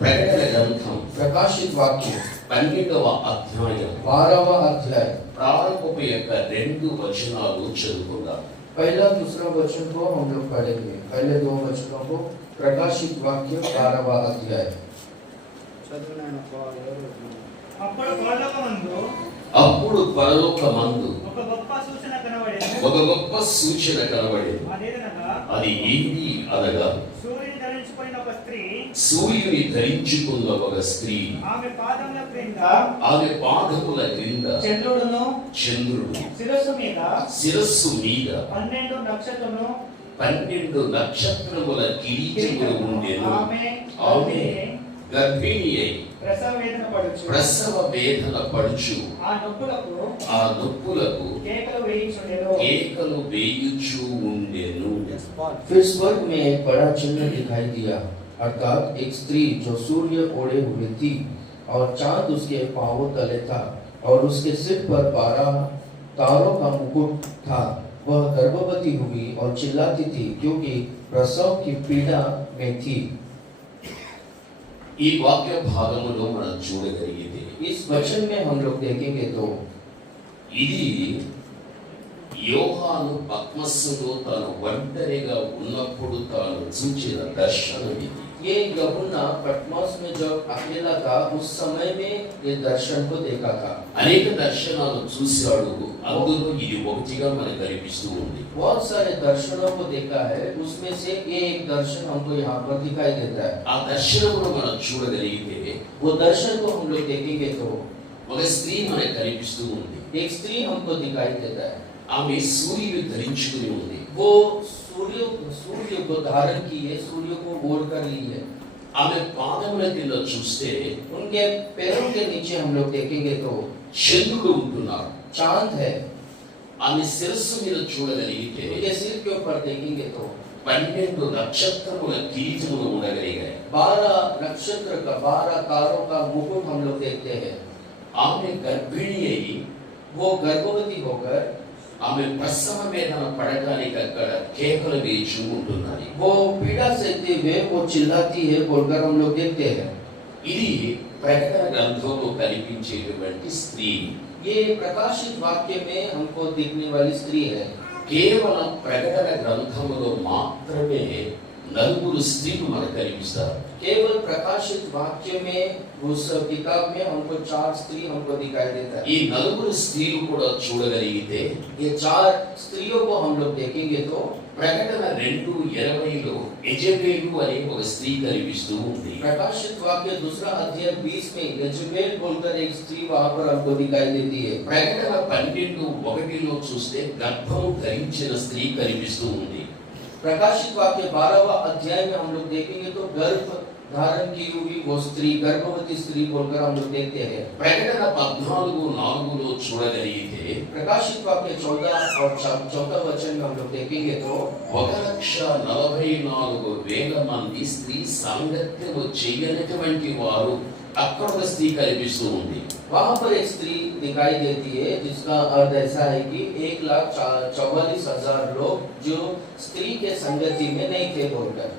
ప్రకటన గ్రంథం प्रकाशित वाक्य 12వ అధ్యాయం 12वां अध्याय ప్రారంభపు యొక్క 2 వచనాలు చదువుకుందాం. पहला दूसरा वचन को हम लोग पढ़ेंगे. पहले 2 वचनों को प्रकाशित वाक्य 12वां अध्याय. అప్పుడు పరలోకమందు ఒక గొప్ప సూచన కనబడేది. అది ఏంటి అనగా సూర్యుని ధరించుకున్న ఒక స్త్రీ, ఆమె పాదముల క్రింద చంద్రుడు శిరస్సు మీద 12 నక్షత్రముల కిరీటములు ఉండెను. ఆమె గర్భిణి అయి ప్రసవ వేదన పడుచు ఆ నొప్పులకు కేకలు వేయుచు ఉండెను. फिर स्वर्ग में एक बड़ा चिन्ह दिखाई दिया, अर्थात एक स्त्री जो सूर्य ओढ़े हुए थी और चांद उसके पांवों तले था और उसके सिर पर 12 तारों का मुकुट था. वह गर्भवती हुई और चिल्लाती थी क्योंकि प्रसव की पीड़ा में थी. ఈ వాక్య భాగములో మనం చూడగలిగితే इस वचन में हम लोग देखेंगे तो ఇది యోహాను పద్మస్సులో తాను ఒంటరిగా ఉన్నప్పుడు తాను చూచిన దర్శనం ఇది. ये यूहन्ना पटमस में जब अकेला था उस समय में ये दर्शन को देखा था. అనేక దర్శనాలు చూశాడు, అందులో ఇది ఒకటిగా మనకు కనిపిస్తూ ఉంది. बहुत सारे दर्शनों को देखा है, उसमें से ये एक दर्शन हमको यहाँ पर दिखाई देता है. ఆ దర్శనంలో మనం చూడగలిగితే वो दर्शन को हम लोग देखेंगे तो ఒక స్త్రీ మనకు కనిపిస్తూ ఉంది. एक स्त्री हमको दिखाई देता है. ఆమె సూర్యుని ధరించుకుని ఉంది. वो सूर्य को धारण किए, सूर्य को ओढ़ कर ली है. ఆమె పాదముల కింద చూస్తే उनके पैरों के नीचे हम लोग देखेंगे तो చంద్రుడు ఉంటున్నాడు. चांद है. ఆమె శిరస్సు మీద చూడగలిగితే उनके सिर के ऊपर देखेंगे तो 12 నక్షత్రముల కిరీటములు ఉండగలిగాయి. 12 नक्षत्र का 12 तारों का मुकुट हम लोग देखते हैं. ఆమె గర్భిణి అయి वो गर्भवती होकर ఆమె ప్రసవ వేదన పడడానికి అక్కడ కేకలు వేచి ఉంటున్నది. वो पीड़ा सहते हुए वो चिल्लाती है बोलकर हम लोग देखते हैं. ఇది ప్రకటన గ్రంథంలో కనిపించేటువంటి స్త్రీ. ये प्रकाशित वाक्य में हमको दिखने वाली स्त्री है. కేవలం ప్రకటన గ్రంథములో మాత్రమే 4 స్త్రీలు మనకు కనిపిస్తారు. केवल प्रकाशित वाक्य में उस किताब में हमको 4 स्त्री हमको दिखाई देता है. ఈ 4 స్త్రీలు కూడా చూడగలిగితే ये 4 स्त्रियों को हम लोग देखेंगे तो ప్రకటన 2:20లో యెజబెలు అనే ఒక స్త్రీ కనిపిస్తూ ఉంది. प्रकाशित वाक्य दूसरा अध्याय 20 में यजेबेल बोलकर एक स्त्री वहां पर हमको दिखाई देती है. ప్రకటన 12:1లో చూస్తే గర్భం ధరించిన స్త్రీ కనిపిస్తూ ఉంది. प्रकाशित वाक्य 12वां अध्याय में हम लोग देखेंगे तो गर्भ धारण की हुई वो स्त्री, गर्भवती स्त्री बोलकर हम लोग देखते हैं. ప్రకటన 14:4లో చూడగలిగితే प्रकाशित वाक्य 14 और 14 वचन में हम लोग देखेंगे तो 1,44,000 మంది స్త్రీ సాంగత్యము చేయనటువంటి వారు అక్కడ ఒక స్త్రీ కనిపిస్తూ ఉంది. वहां पर एक स्त्री दिखाई देती है जिसका अर्थ ऐसा है कि 1,44,000 लोग जो स्त्री के संगति में नहीं थे बोलकर.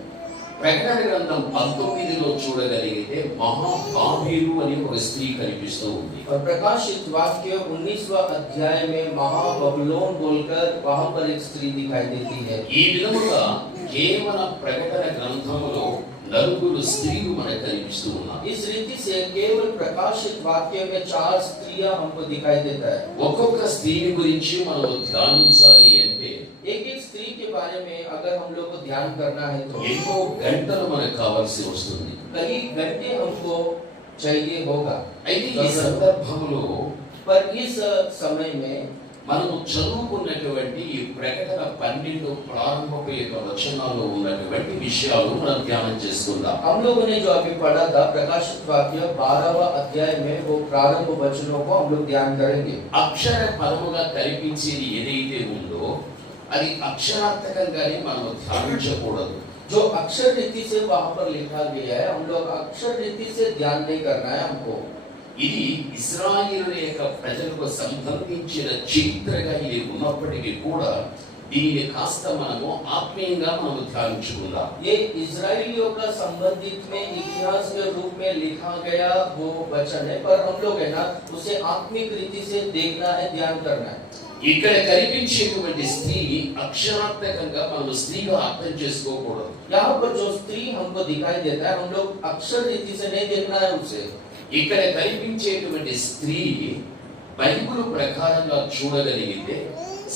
ప్రకటన గ్రంథం 19లో చూడగలిగితే మహాబాబేలు అనే ఒక స్త్రీ కనిపిస్తూ ఉంది. और प्रकाशित वाक्य 19वां अध्याय में महाबबुलोन बोलकर वहां पर एक स्त्री दिखाई देती है. ఈ విధముగా కేవల ప్రకటన గ్రంథములో 4 స్త్రీలు మనకు కనిపిస్తూ ఉన్నారు. इस रीति से केवल प्रकाशित वाक्य में 4 स्त्रियां हमको दिखाई देता है. ఒక్కొక్క స్త్రీని గురించి మనం ధ్యానించాలి అంటే एक एक स्त्री के बारे में अगर हम लोग को ध्यान करना है तो ఎన్నో గంటలు మనకు కావాల్సి వస్తుంది. कई घंटे हमको चाहिए होगा. అయితే ఈ సందర్భంలో पर इस समय में మనము చదువుకున్నటువంటి ఈ ప్రకటన 12 ప్రారంభపు యొక్క వచనాల్లో ఉన్నటువంటి విషయాలు మనం ధ్యానం చేసుకుందాం. हम लोगों ने जो अभी पढ़ा था प्रकाशित वाक्य 12वां अध्याय में वो प्रारंभ वचनों को हम लोग ध्यान करेंगे. అక్షర పదముగా కనిపించేది ఏదైతే ఉందో అది అక్షరార్థకంగానే మనం ధ్యానించకూడదు. जो अक्षर रीति से वहां पर लिखा गया है हम लोग अक्षर रीति से ध्यान नहीं करना है हमको. ఇది ఇశ్రాయేలు యొక్క ప్రజలకు సంబంధించిన చరిత్రగా ఇది ఉన్నప్పటికీ కూడా దీనిని కాస్త మనము ఆత్మీయంగా మనము ధ్యానించుకుందాం. ये इजरायलियों का संबंधित में इतिहास के रूप में लिखा गया वो वचन है, पर हम लोग है ना उसे आत्मिक रीति से देखना है, ध्यान करना है. ఇక్కడ కనిపించేటువంటి స్త్రీ అక్షరార్థకంగా మనం స్త్రీగా అర్థం చేసుకోకూడదు. यहाँ पर जो स्त्री हमको दिखाई देता है, हम लोग अक्षर रीति से नहीं देखना है उसे. ఇక్కడ కనిపించేటువంటి స్త్రీ బైబిల్ ప్రకారంగా చూడగలిగితే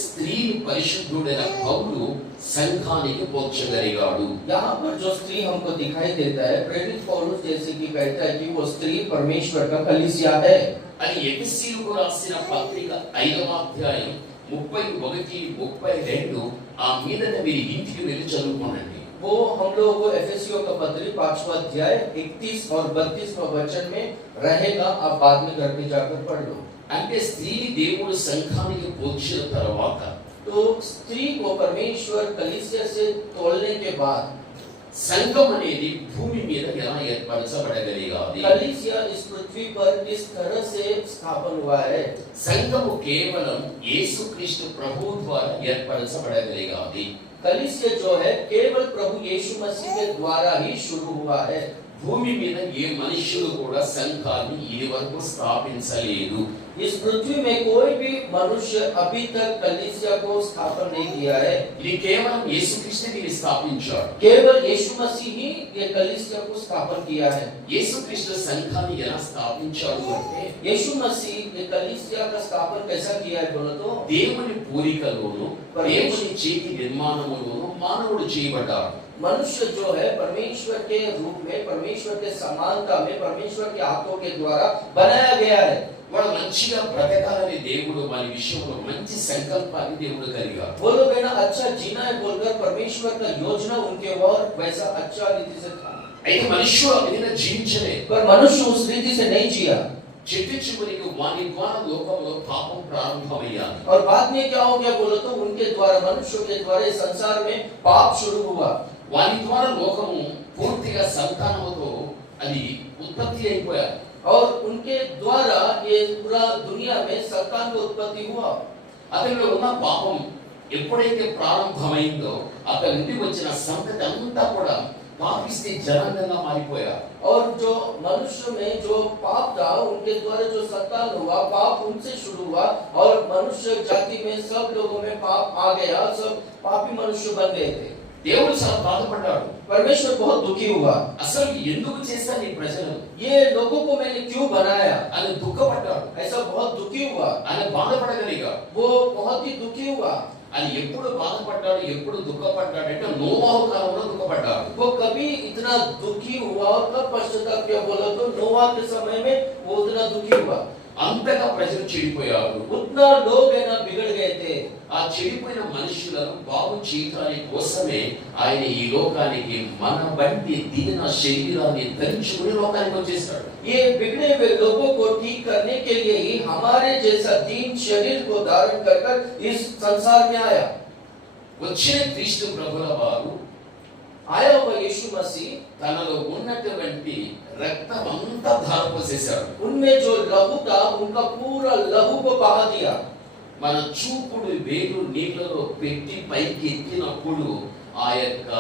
స్త్రీ పరిశుద్ధుడైన పౌలు సంఘానికి పోల్చగలిగాడు. यहाँ पर जो स्त्री हमको दिखाई देता है, प्रेरित पौलुस जैसे कि कहता है कि वो स्त्री परमेश्वर का कलीसिया है. అని ఎఫెసీయులకు రాసిన పత్రిక 5వ అధ్యాయం 31-32 ఆ మీదట మీరు ఇంటికి వెళ్ళి చదువుకోండి. वो हम लोगों को एफेसियों का पत्री 5वां अध्याय 31 और 32वां वचन में रहेगा. आप बाद में घर पे जाकर पढ़ लो. అంటే స్త్రీ దేవుడు సంఘానికి పోల్చిన తర్వాత तो स्त्री को परमेश्वर कलीसिया से तोलने के बाद సంఘం అనేది భూమి మీద ఎలా ఏర్పరచబడగలిగాది? कलीसिया इस पृथ्वी पर किस तरह से स्थापन हुआ है? సంఘము కేవలం యేసుక్రీస్తు ప్రభువు ద్వారా ఏర్పరచబడగలిగాది. कलीसिया जो है केवल प्रभु यीशु मसीह के द्वारा ही शुरू हुआ है. భూమి మీద ఏ మనుష్యుడు కూడా సంఘాన్ని ఇది వరకు స్థాపించలేదు. इस पृथ्वी में कोई भी मनुष्य अभी तक कलीसिया को स्थापन नहीं किया है. ఇది కేవలం యేసుక్రీస్తు దీన్ని స్థాపించాడు. केवल यीशु मसीह ही ये कलीसिया को स्थापन किया है. యేసుక్రీస్తు సంఘాన్ని ఎలా స్థాపించాడు అంటే यीशु मसीह ये कलीसिया का स्थापन कैसा किया है बोलो तो దేవుని పోలికలోను దేవుని చేతి నిర్మాణములోను మానవుడు చేయబడ్డాడు. मनुष्य जो है परमेश्वर के रूप में, परमेश्वर के समानता में, परमेश्वर के हाथों के द्वारा बनाया गया है. వాడు మంచిగా బ్రతకాలని దేవుడు వారి విషయంలో మంచి సంకల్పాన్ని దేవుడు కలిగాడు. वो लोग है ना अच्छा जीना है बोलकर परमेश्वर का योजना उनके और वैसा अच्छा रीति से था. అయితే మనుష్యుడు ఆ విధంగా జీవించలేదు. पर मनुष्य उस रीति से नहीं जिया. చిట్టు చివరికి వాని ద్వారా లోకంలో పాపం ప్రారంభమయ్యాది. और बाद में क्या हो गया बोलो तो उनके द्वारा, मनुष्यों के द्वारा इस संसार में पाप शुरू हुआ. వాని ద్వారా లోకము పూర్తిగా సంతానముతో అది ఉత్పత్తి అయిపోయారు. और उनके द्वारा ये पूरा दुनिया में संतान को उत्पत्ति हुआ. అతనిలో ఉన్న పాపం ఎప్పుడైతే ప్రారంభమైందో అతని నుండి వచ్చిన సంతతి అంతా కూడా పాపిస్తే జనాంగంగా మారిపోయారు. और जो मनुष्य में जो पाप था, उनके द्वारा जो संतान हुआ, पाप उनसे शुरू हुआ और मनुष्य जाति में सब लोगों में पाप आ गया. सब पापी मनुष्य बन गए थे. దేవుడు చాలా బాధపడ్డాడు. परमेश्वर बहुत दुखी हुआ. అసలు ఎందుకు చేశాను ఈ ప్రజలు, ये लोगों को मैंने क्यों बनाया? అని దుఃఖపడ్డాడు. ऐसा बहुत दुखी हुआ. ఆయన బాధపడగలిగాడు. वो बहुत ही दुखी हुआ. అని ఎప్పుడు బాధపడ్డాడు, ఎప్పుడు దుఃఖపడ్డాడు అంటే నోవాహు కాలంలో దుఃఖపడ్డాడు. वो कभी इतना दुखी हुआ और कब पश्चाताप किया बोलो तो नोवा के समय में वो उतना दुखी हुआ. అంతగా ప్రజలు చెడిపోయారు. उतना लोग है ना बिगड़ गए थे. ఆ చెడిపోయిన మనుషులను బాగు చేయడానికి కోసమే ఆయన ఈ లోకానికి మన బండి దీన శరీరాన్ని ధరించుకుని లోకానికి వచ్చేసాడు. ये बिगड़े हुए लोगों को ठीक करने के लिए ही हमारे जैसा दीन शरीर को धारण कर इस संसार में आया. వచ్చిన క్రీస్తు ప్రభుల వారు आया हुआ यीशु मसीह తనలో ఉన్నటువంటి రక్తం అంతా ధారపోసేశాడు. उनमें जो लहू था उनका पूरा लहू को बहा दिया. మన చూపుడు వేలు నీళ్లలో పెట్టి పైకి ఎత్తినప్పుడు ఆ యొక్క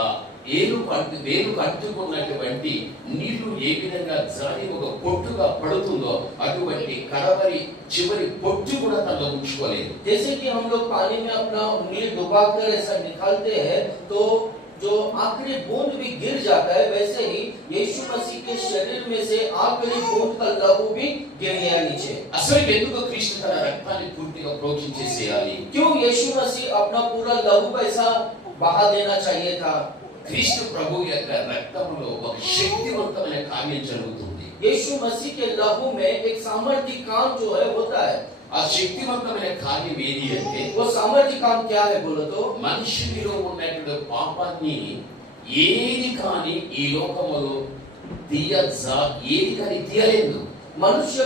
వేలు కట్టుకున్నటువంటి నీళ్లు ఏ విధంగా జారి ఒక పొట్టుగా పడుతుందో అటువంటి కడవరి చివరి పొట్టు కూడా తనలో ఉంచుకోలేదు. जैसे कि हम लोग पानी में अपना उंगली डुबाकर ऐसा निकालते हैं तो जो आखिरी बूंद भी गिर जाता है, वैसे ही यीशु मसीह के शरीर में से आखिरी बूंद का लहू भी गिर गया नीचे. అసలు ఎందుకు క్రీస్తు తన రక్తాన్ని పూర్తిగా ప్రోక్షించేసేయాలి? क्यों यीशु मसीह अपना पूरा लहू पैसा बहा देना चाहिए था? క్రీస్తు ప్రభు యొక్క రక్తంలో ఒక శక్తివంతమైన కార్యం జరుగుతుంది. यीशु मसीह के लहू में एक सामर्थ्य काम जो है होता है. ఆ శక్తివంతమైన కార్యం ఏది అంటే वो सामर्थ्य काम क्या है बोलो तो మనుషునిలో ఉన్నటువంటి పాపాన్ని ఏది కానీ ఈ లోకములో ఏది కానీ తీయలేదు. मनुष्य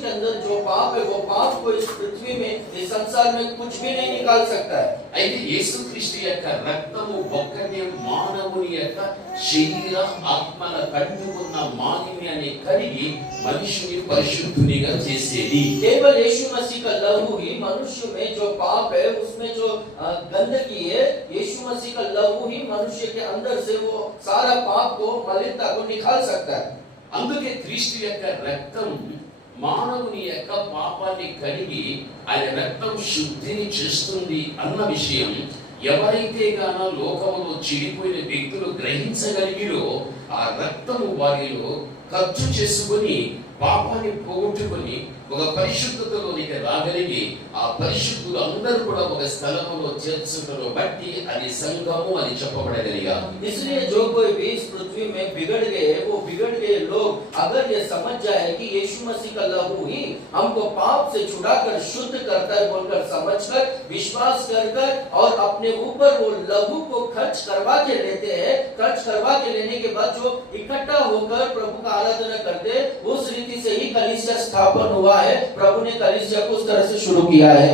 के अंदर जो पाप है वो पाप को इस पृथ्वी में इस संसार में कुछ भी नहीं निकाल सकता है। అయితే యేసుక్రీస్తు యొక్క రక్తము ఒక్కటే మానవుని యొక్క శరీర ఆత్మల కట్టుకున్న మాలిన్యాన్ని కడిగి మనిషిని పరిశుద్ధునిగా చేసేది। केवल यीशु मसीह का लहू ही मनुष्य में जो पाप है उसमें जो गंदगी है, यीशु मसीह का लहू ही मनुष्य के अंदर से वो सारा पाप को मलिनता को निकाल सकता है। అందుకే క్రీస్తు యొక్క రక్తం మానవుని యొక్క పాపాన్ని కడిగి ఆయన రక్తం శుద్ధిని చేస్తుంది అన్న విషయం ఎవరైతే గాన లోకములో చెడిపోయిన వ్యక్తులు గ్రహించగలిగిరో ఆ రక్తము వారిలో ఖర్చు చేసుకొని పాపాన్ని పోగొట్టుకొని ఒక పరిశుద్ధతలోనికి రాగలిగి ఆ పరిశుద్ధులు అందరూ కూడా ఒక స్థలములో చేర్చుటను బట్టి అది సంఘము అని చెప్పబడగలిగా। इसलिए जो कोई भी इस पृथ्वी में बिगड़ गए, वो बिगड़ गए लोग अगर ये समझ जाए कि यीशु मसीह का लहू ही हमको पाप से छुड़ाकर शुद्ध करता है बोलकर समझकर विश्वास कर और अपने ऊपर वो लहू को खर्च करवा के लेते हैं, खर्च करवा के लेने के बाद जो इकट्ठा होकर प्रभु का आराधना करते हैं, उस रीति से ही कलीसिया स्थापन हुआ है। प्रभु ने कलीसिया को उस तरह से शुरू किया है।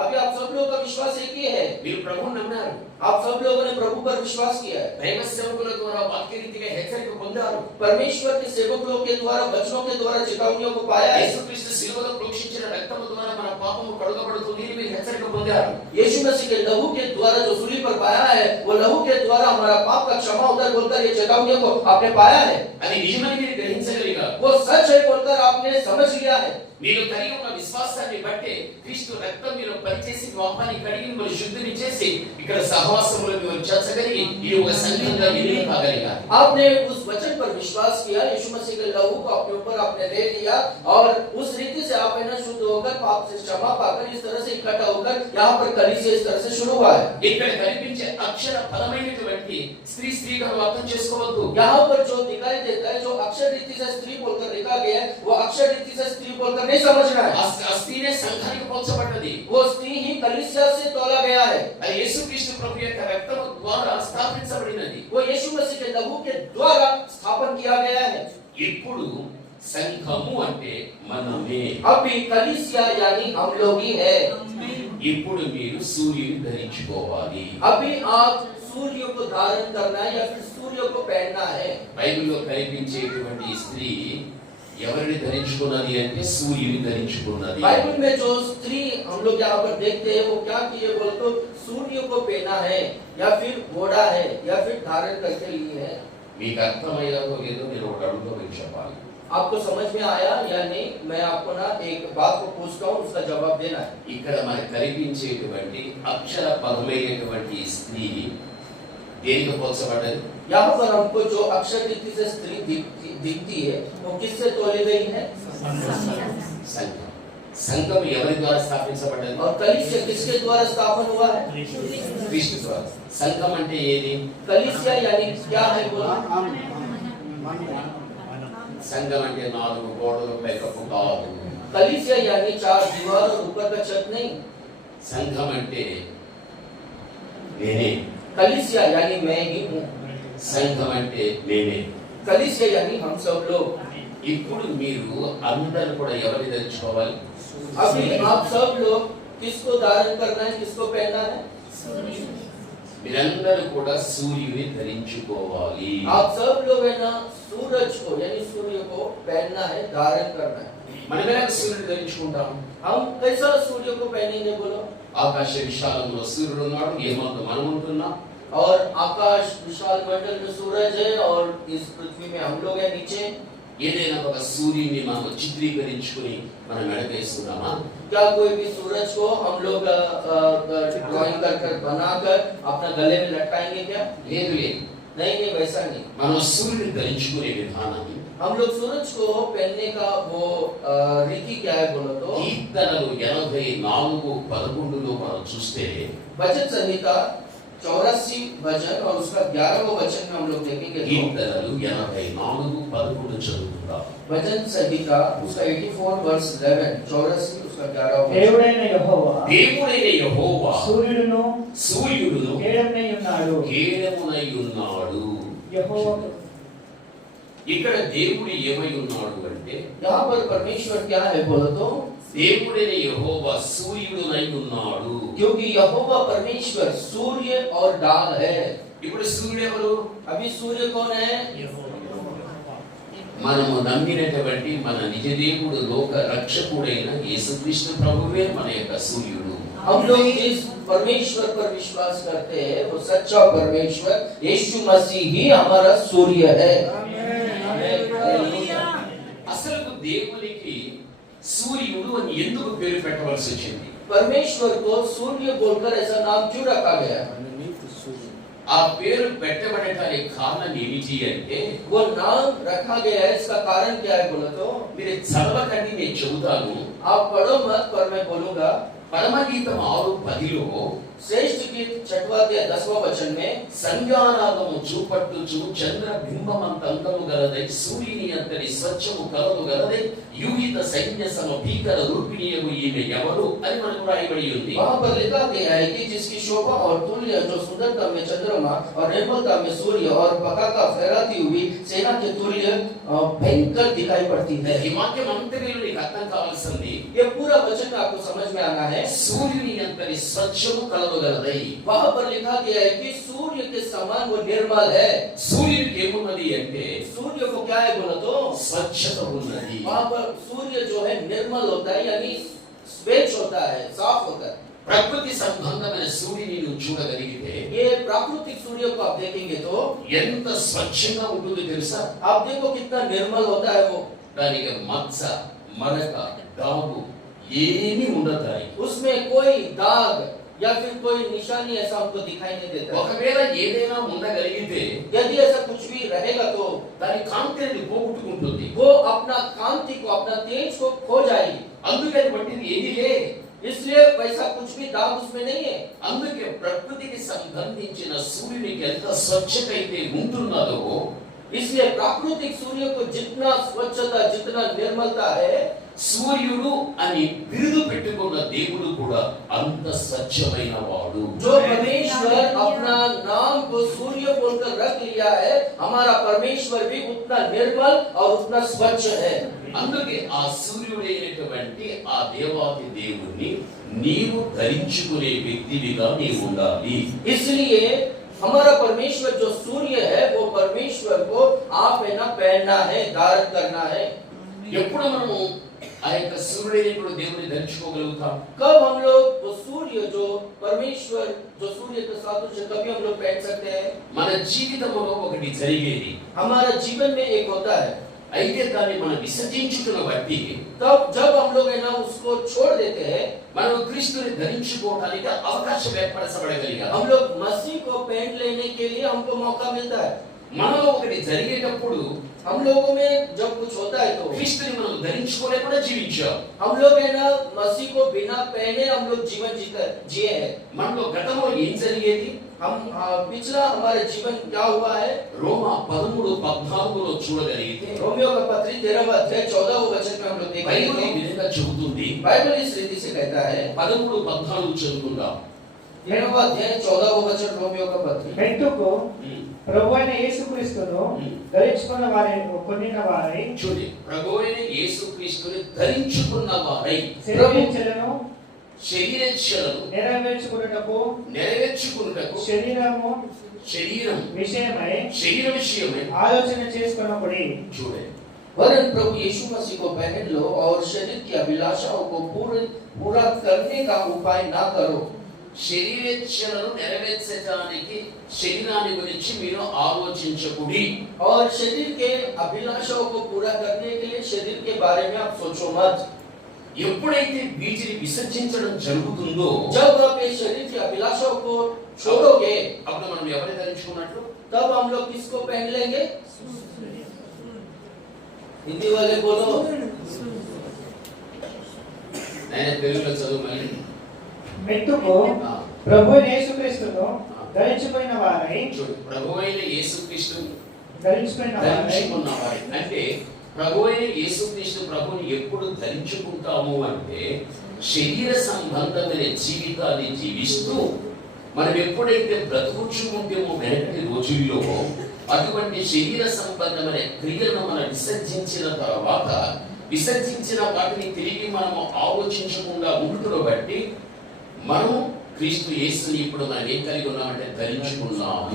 अभी आप सब लोगों का विश्वास एक ही है, प्रभु नम्माరు, आप सब लोगों ने प्रभु पर विश्वास किया है। దైవ సేవకుల ద్వారా వాక్య రీతిగా హెచ్చరిక పొందారు। परमेश्वर के सेवकों के द्वारा वचनों के द्वारा चेतावनियों को पाया है। యేసుక్రీస్తు శిలువలో ప్రోక్షించిన రక్తము ద్వారా మన పాపము కడుగబడుతుంది అని మీరు హెచ్చరిక పొందారు। यीशु मसीह के लहू के द्वारा जो सूली पर पाया है, वो लहू के द्वारा हमारा पाप का क्षमा होता है बोलकर ये चेतावनियों को आपने पाया है। అది నిజమని మీరు గ్రహించగలిగారు। वो सच है बोलकर आपने समझ लिया है। మీరు కలిగి ఉన్న విశ్వాసాన్ని బట్టి క్రీస్తు రక్తం మీరు పరిచేసి పాపాన్ని కడిగి మిమ్మల్ని శుద్ధిని చేసి ఇక్కడ సహవాసములో మీరు చేర్చగలిగి ఇది ఒక సంఘంగా విలీనం కాగలిగారు। आपने उस वचन पर विश्वास किया, यीशु मसीह के लहू को अपने ऊपर आपने ले लिया और उस रीति से आप ना शुद्ध होकर पाप से क्षमा पाकर इस तरह से इकट्ठा होकर यहाँ पर कलीसिया इस तरह से शुरू हुआ है। ఇక్కడ కనిపించే అక్షర ఫలమైనటువంటి స్త్రీగా అర్థం చేసుకోవద్దు। यहाँ पर जो दिखाई देता है, जो अक्षर रीति से स्त्री बोलकर लिखा गया है, वो अक्षर रीति से स्त्री बोलकर नहीं समझना है। స్త్రీనే సంఘానికి పోల్చబడ్డది, वो स्त्री ही कलीसिया से तोला गया है। అది యేసుక్రీస్తు ప్రభు యొక్క రక్తము ద్వారా స్థాపించబడినది, वो यीशु मसीह के लहू के द्वारा स्थापन किया गया है। ఇప్పుడు సంఘము అంటే మనమే। अभी कलीसिया यानी हम लोग ही है। ఇప్పుడు మీరు సూర్యుని ధరించుకోవాలి। अभी आप सूर्य को धारण करना है या फिर सूर्य को पहनना है। బైబిల్లో కనిపించేటువంటి స్త్రీ ఎవరిని ధరించుకున్నది అంటే సూర్యుని ధరించుకున్నది। बाइबल में जो स्त्री हम लोग यहाँ पर देखते हैं वो क्या किए बोल तो सूर्य को पहना है या फिर ओढ़ा है या फिर धारण करके लिए है। మీకు అర్థమయ్యాలో లేదో నేను ఒక అడుగుతో మీకు చెప్పాలి। आपको समझ में आया या नहीं? मैं आपको ना एक बात को पूछता हूँ, उसका जवाब देना है। ఇక్కడ మనకు కనిపించేటువంటి అక్షర పరమైనటువంటి స్త్రీ దేనికి పోల్చబడ్డది? यहाँ पर हमको जो अक्षर रीति से स्त्री दिखती है वो किससे तोली गई है? సంఘం। సంఘం ఎవరి ద్వారా స్థాపించబడ్డది? और कलीसिया किसके द्वारा स्थापन हुआ है? క్రీస్తు ద్వారా। సంఘం అంటే ఏది? कलीसिया यानी क्या है बोला? సంఘం అంటే నాలుగు గోడలు పైకప్పు కాదు। कलीसिया यानी चार दीवार और ऊपर का छत नहीं। సంఘం అంటే నేనే। कलीसिया यानी मैं ही हूँ। సంఘం అంటే నేనే। कलीसिया यानी हम सब लोग। ఇప్పుడు మీరు అందరూ కూడా ఎవరిని ధరించుకోవాలి? अभी आप सब लोग किसको धारण करना है, किसको पहनना है? మీరందరూ కూడా సూర్యుని ధరించుకోవాలి। आप सब लोग है ना सूरज को यानी सूर्य को पहनना है, धारण करना है। మనం ఎలా సూర్యుని ధరించుకుంటాం? हम कैसा सूर्य को पहनेंगे बोलो? ఆకాశ విశాలంలో సూర్యుడు ఉన్నాడు, ఏమంత మనం ఉంటున్నాం। और आकाश विशाल मंडल में सूरज है और इस पृथ्वी में हम लोग हैं नीचे। ఏదైనా ఒక సూర్యుని మనం చిత్రీకరించుకుని మనం మెడకేస్తున్నామా? क्या कोई भी सूरज को हम लोग ड्राइंग कर बनाकर अपना गले में लटकाएंगे क्या? లేదు లేదు। नहीं, वैसा नहीं। మనం సూర్యుని ధరించుకునే విధానం हम लोग सूरज को पहनने का वो रीति क्या है बोलो तो? కీర్తనలు 84:11 మనం చూస్తే भजन संहिता 84 भजन और उसका 11वां वचन में हम लोग देखेंगे। కీర్తనలు 84:11 చదువుకుందాం। भजन संहिता उसका 84 वर्स 11 84 उसका 11वां वचन। దేవుడైన యెహోవా సూర్యుడును కేడమునై కేడమునై ఉన్నాడు। కేడమునై ఉన్నాడు। ఇక్కడ దేవుడు ఏమై ఉన్నాడు అంటే, यहाँ पर परमेश्वर क्या है बोलो तो, దేవుడైన యెహోవా సూర్యుడునై ఉన్నాడు. क्योंकि यहोवा परमेश्वर सूर्य और डाल है। ఇప్పుడు సూర్యుడు ఎవరు? अभी सूर्य कौन है? మనము నమ్మినటువంటి మన నిజ దేవుడు లోక రక్షకుడైన యేసుక్రీస్తు ప్రభువే మన యొక్క సూర్యుడు. हम लोग जिस परमेश्वर पर विश्वास करते हैं वो सच्चा परमेश्वर यीशु मसीह ही हमारा सूर्य है। అసలు దేవునికి సూర్యుడు అని ఎందుకు పేరు పెట్టవలసి వచ్చింది? परमेश्वर को सूर्य बोलकर ऐसा नाम क्यों रखा गया? ఆ పేరు పెట్టబడటానికి కారణం ఏమిటి అంటే, वो नाम रखा गया है, इसका कारण क्या है बोलो तो, మీరు చదవకండి, నేను చెబుతాను. आप पढ़ो मत पर मैं बोलूंगा। పరమగీతం 6:10లో श्रेष्ठ गीत 6वां अध्याय 10वां वचन में, సంధ్యానాదము చూపట్టుచు చంద్రబింబమంత అందము గలదై సూర్యుని అంతటి స్వచ్ఛము కలదు గలదై యూహిత సైన్య సమ భీకర రూపిణియగు ఈమె ఎవరు అని మనకు రాయబడి ఉంది. वहां पर लिखा गया है कि जिसकी शोभा और तुल्य, जो सुंदरता में चंद्रमा और निर्मलता में सूर्य और पताका फहराती हुई सेना के तुल्य भयंकर दिखाई पड़ती है। ఈ వాక్యం అంతటిలో నీకు అర్థం కావాల్సింది, ये पूरा वचन में आपको समझ में आना है। సూర్యుని అంతటి స్వచ్ఛము కలవగలదై, वहां पर लिखा गया है कि सूर्य के समान वो निर्मल है। సూర్యునికి ఏమున్నది అంటే सूर्य को क्या है बोलो तो, స్వచ్ఛత ఉన్నది. वहां पर सूर्य जो है निर्मल होता है, यानी स्वच्छ होता है, साफ होता है। ప్రకృతి సంబంధమైన సూర్యుని నువ్వు చూడగలిగితే ये प्राकृतिक सूर्य को आप देखेंगे तो ఎంత స్వచ్ఛంగా ఉంటుందో తెలుసా? आप देखो कितना निर्मल होता है वो। దానికి మచ్చ మరక డాగు ఏమీ ఉండదు దానికి. उसमें कोई दाग या फिर कोई निशानी ऐसा हमको दिखाई नहीं देता। ఒకవేళ ఏదైనా ఉండగలిగితే यदि ऐसा कुछ भी रहेगा तो దాని కాంతిని పోగొట్టుకుంటుంది. वो अपना कांति को, अपना तेज को खो जाएगी। అందుకని బట్టి ఏది లే, इसलिए वैसा कुछ भी दाग उसमें नहीं है। అందుకే ప్రకృతికి సంబంధించిన సూర్యునికి ఎంత స్వచ్ఛత అయితే ఉంటున్నదో, इसलिए प्राकृतिक सूर्य को जितना स्वच्छता, जितना निर्मलता है, సూర్యుడు అని బిరుదు పెట్టుకున్న దేవుడు కూడా అంత స్వచ్ఛమైన వాడు. जो परमेश्वर अपना नाम को सूर्य बोलकर रख लिया है, हमारा परमेश्वर भी उतना निर्मल और उतना स्वच्छ है। అందుకే ఆ సూర్యుడైనటువంటి ఆ దేవాది దేవుణ్ణి నీవు ధరించుకునే వ్యక్తివిగా నీవు ఉండాలి. इसलिए हमारा परमेश्वर जो सूर्य है, वो परमेश्वर को आप है ना पहनना है, धारण करना है। ఎప్పుడు మనము ఆ యొక్క సూర్యుడైనటువంటి దేవుని ధరించుకోగలుగుతాం? कब हम लोग वो सूर्य जो परमेश्वर, जो सूर्य के सादृश्य, कभी हम लोग पहन सकते हैं? మన జీవితంలో ఒకటి జరిగేది, हमारा जीवन में एक होता है, అయితే దాన్ని మనం విసర్జించుకున్న బట్టి तब जब हम लोग है ना उसको छोड़ देते हैं, మనం క్రీస్తుని ధరించుకోవడానికి అవకాశం ఏర్పరచబడగలిగా. हम लोग मसीह को पहन लेने के लिए हमको मौका मिलता है। మనలో ఒకటి జరిగేటప్పుడు हम लोगों में जब कुछ होता है तो క్రీస్తుని మనం ధరించుకోలేకుండా జీవించాం. हम लोग है ना मसीह को बिना पहने हम लोग जीवन जिए हैं। మనలో గతంలో ఏం జరిగేది? हम पिछला हमारे जीवन क्या हुआ है? రోమా 13:14లో చూడగలిగితే रोमियो का पत्री 13वां अध्याय 14वां वचन में हम लोग బైబిల్ ఈ देखेंगे। విధంగా చెబుతుంది. बाइबल इस रीति से कहता है, 13:14 చదువుకుందాం. 13वां अध्याय 14वां वचन रोमियो का पत्री। మెట్టుకు ప్రభు అయిన యేసుక్రీస్తును ధరించుకున్న కొనిన వారై, చూడండి, ప్రభువైన యేసుక్రీస్తుని ధరించుకున్న వారై శరీరచలను నెరవేర్చుకున్నటకు శరీరం విషయమై ఆలోచన చేసుకున్నప్పుడు చూడండి, वरन प्रभु यीशु मसीह को पहन लो और शरीर की अभिलाषाओं को पूरा करने का उपाय ना करो। శరీరేచ్ఛలను నెరవేర్చడానికి శరీరాన్ని గురించి మీరు ఆలోచించకుడి. और शरीर के अभिलाषाओं को पूरा करने के लिए शरीर के बारे में आप सोचो मत। ఎప్పుడైతే వీటిని విసర్జించడం జరుగుతుందో, जब आप ये शरीर की अभिलाषाओं को छोड़ोगे, అప్పుడు మనం ఎవరిని ధరించుకున్నట్లు? तब हम लोग किसको पहन लेंगे? हिंदी वाले बोलो। నేను తెలుగులో చదువు మళ్ళీ. మెట్టుకు ప్రభు అయిన యేసుక్రీస్తును ధరించుకున్న వారై, ప్రభువైన యేసుక్రీస్తును ధరించుకున్న వారై అంటే ప్రభువైన యేసుక్రీస్తు ప్రభుని ఎప్పుడు ధరించుకుంటాము అంటే శరీర సంబంధమైన జీవితాన్ని జీవిస్తూ మనం ఎప్పుడైతే బ్రతుకుచుకుంటామో వెనకటి రోజుల్లో అటువంటి శరీర సంబంధమైన క్రియలను మనం విసర్జించిన తర్వాత విసర్జించిన వాటిని తిరిగి మనము ఆలోచించకుండా ఉండుటను బట్టి మనము క్రీస్తు యేసుని ఇప్పుడు మనం ఏం కలిగి ఉన్నామంటే ధరించుకున్నాము.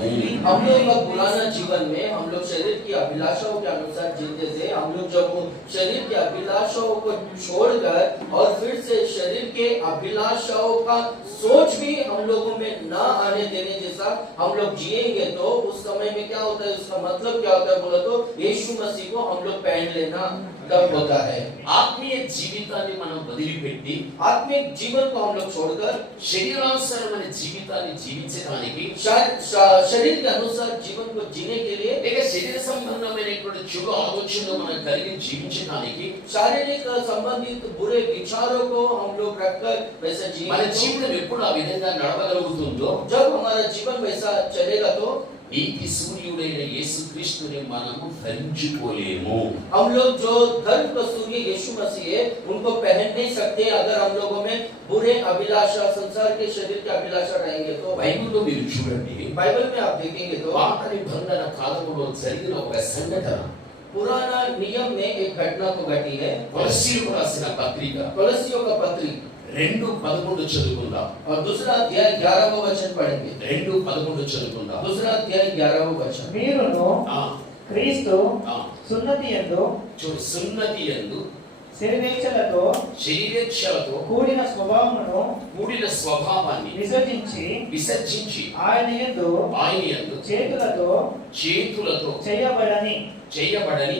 हम लोग का पुराना जीवन में हम लोग शरीर की अभिलाषाओं के अनुसार जीते थे। हम लोग जब शरीर की अभिलाषाओं को छोड़कर और फिर से शरीर के अभिलाषाओं का सोच भी हम लोगों में न आने देने जैसा हम लोग जिएंगे तो उस समय में क्या होता है, उसका मतलब क्या होता है बोला तो यीशु मसीह को हम लोग पहन लेना तब होता है। ఆత్మీయ జీవితాన్ని మనం వదిలిపెట్టి आत्मिक जीवन को हम लोग छोड़कर శరీరానుసారమైన జీవితాన్ని జీవించడానికి शरीर के अनुसार जीवन को जीने के लिए లేక శరీర సంబంధమైనటువంటి చెడు ఆలోచనలు మనం కలిగి జీవించడానికి शारीरिक संबंधित बुरे विचारों को हम लोग रखकर वैसा మన जीवन జీవితం ఎప్పుడు ఆ విధంగా నడవగలుగుతుందో जब हमारा जीवन वैसा चलेगा तो నీతి సూర్యుడైన యేసుక్రీస్తుని మనము ధరించుకోలేము. हम लोग जो धर्म का सूर्य यीशु मसीह है उनको पहन नहीं सकते अगर हम लोगों में बुरे अभिलाषा संसार के शरीर के अभिलाषा रहेंगे तो। బైబిల్లో మీరు చూడండి, बाइबल में आप देखेंगे तो పాత నిబంధన కాలంలో జరిగిన ఒక సంఘటన पुराना नियम में एक घटना को घटी है। కొలస్సీయులకు రాసిన పత్రిక कोलोसियों का पत्री 2:11 చదువుకుందాం. और दूसरा अध्याय 11वां वचन पढ़ेंगे। 2:11 చదువుకుందాం. दूसरा अध्याय 11वां वचन। మీరును ఆ క్రీస్తు ఆ సున్నతి యందు చూడు, సున్నతి యందు శరీరేచ్ఛలతో శరీరేచ్ఛలతో కూడిన స్వభావమును కూడిన స్వభావాన్ని విసర్జించి ఆయన యందు చేతులతో చేయబడని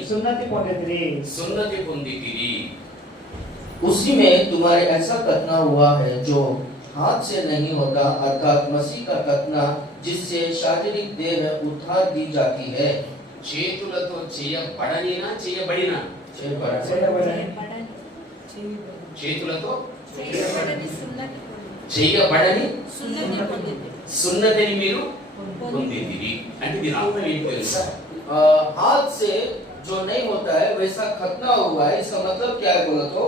సున్నతి పొందితిరి. उसी में तुम्हारे ऐसा खतना हुआ है जो हाथ से नहीं होता, अर्थात मसीह का खतना जिससे शारीरिक देह में उद्धार दी जाती है। చేతులతో చేయబడనినా చేయబడినా? చేతులతో చేయబడని సున్నతిని మీరు పొందితిరి. అంటే దీని అర్థం ఏంటి తెలుసా? हाथ से जो नहीं होता है वैसा खतना हुआ है। इसका मतलब क्या है बोला तो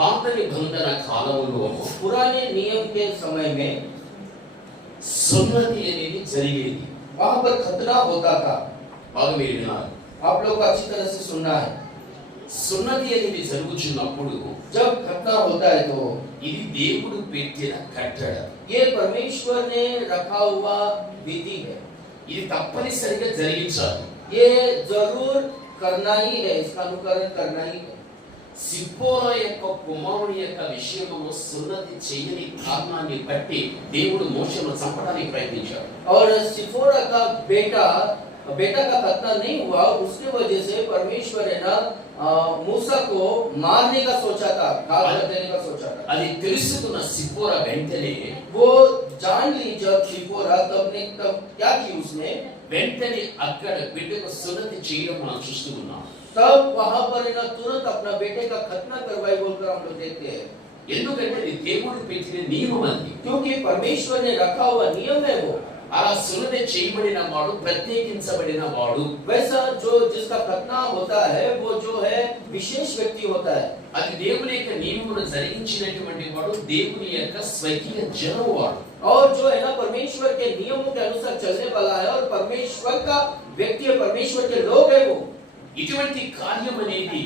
పాత నిబంధన కాలంలో पुराने नियम के समय में సున్నతి అనేది జరిగేది. वहां पर खतना होता था। బాగా మీరు విన్నారు. आप लोग अच्छी तरह से सुनना है। సున్నతి అనేది జరుగుతున్నప్పుడు जब खतना होता है तो ఇది దేవుడు పెట్టిన కట్టడ. ये परमेश्वर ने रखा हुआ विधि है। ఇది తప్పనిసరిగా జరిగించాలి. ये जरूर करना ही है, इसका अनुकरण करना ही है। సిప్పోరా యొక్క కుమారుని యొక్క విషయంలో సున్నతి చేయని కారణాన్ని బట్టి దేవుడు మోషేను చంపడానికి ప్రయత్నించాడు. और सिपोरा का बेटा का खतना नहीं हुआ, उसकी वजह से परमेश्वर है ना मूसा को मारने का सोचा था, घात कर देने का सोचा था। అది తెలుసుకున్న సిప్పోరా వెంటనే वो जान ली जब सिपोरा तब क्या की उसने వెంటనే అక్కడ బిడ్డకు సున్నతి చేయడం మనం చూస్తూ ఉన్నాం. तब वहां पर ना तुरंत अपना बेटे का खतना करवाई बोलकर हम लोग देखते हैं। ఎందుకంటే ఇది దేవుడు పెట్టిన నియమం అది. क्योंकि परमेश्वर ने रखा हुआ नियम है वो। అలా సున్నతి చేయబడిన వాడు ప్రత్యేకించబడిన వాడు. वैसा जो जिसका खतना होता है वो जो है विशेष व्यक्ति होता है। అది దేవుని యొక్క నియమమును జరిగించినటువంటి వాడు దేవుని యొక్క స్వకీయ జనము వాడు. और जो है ना परमेश्वर के नियमों के अनुसार चलने वाला है और परमेश्वर का व्यक्ति है, परमेश्वर के लोग है वो। ఇటువంటి కార్యం అనేది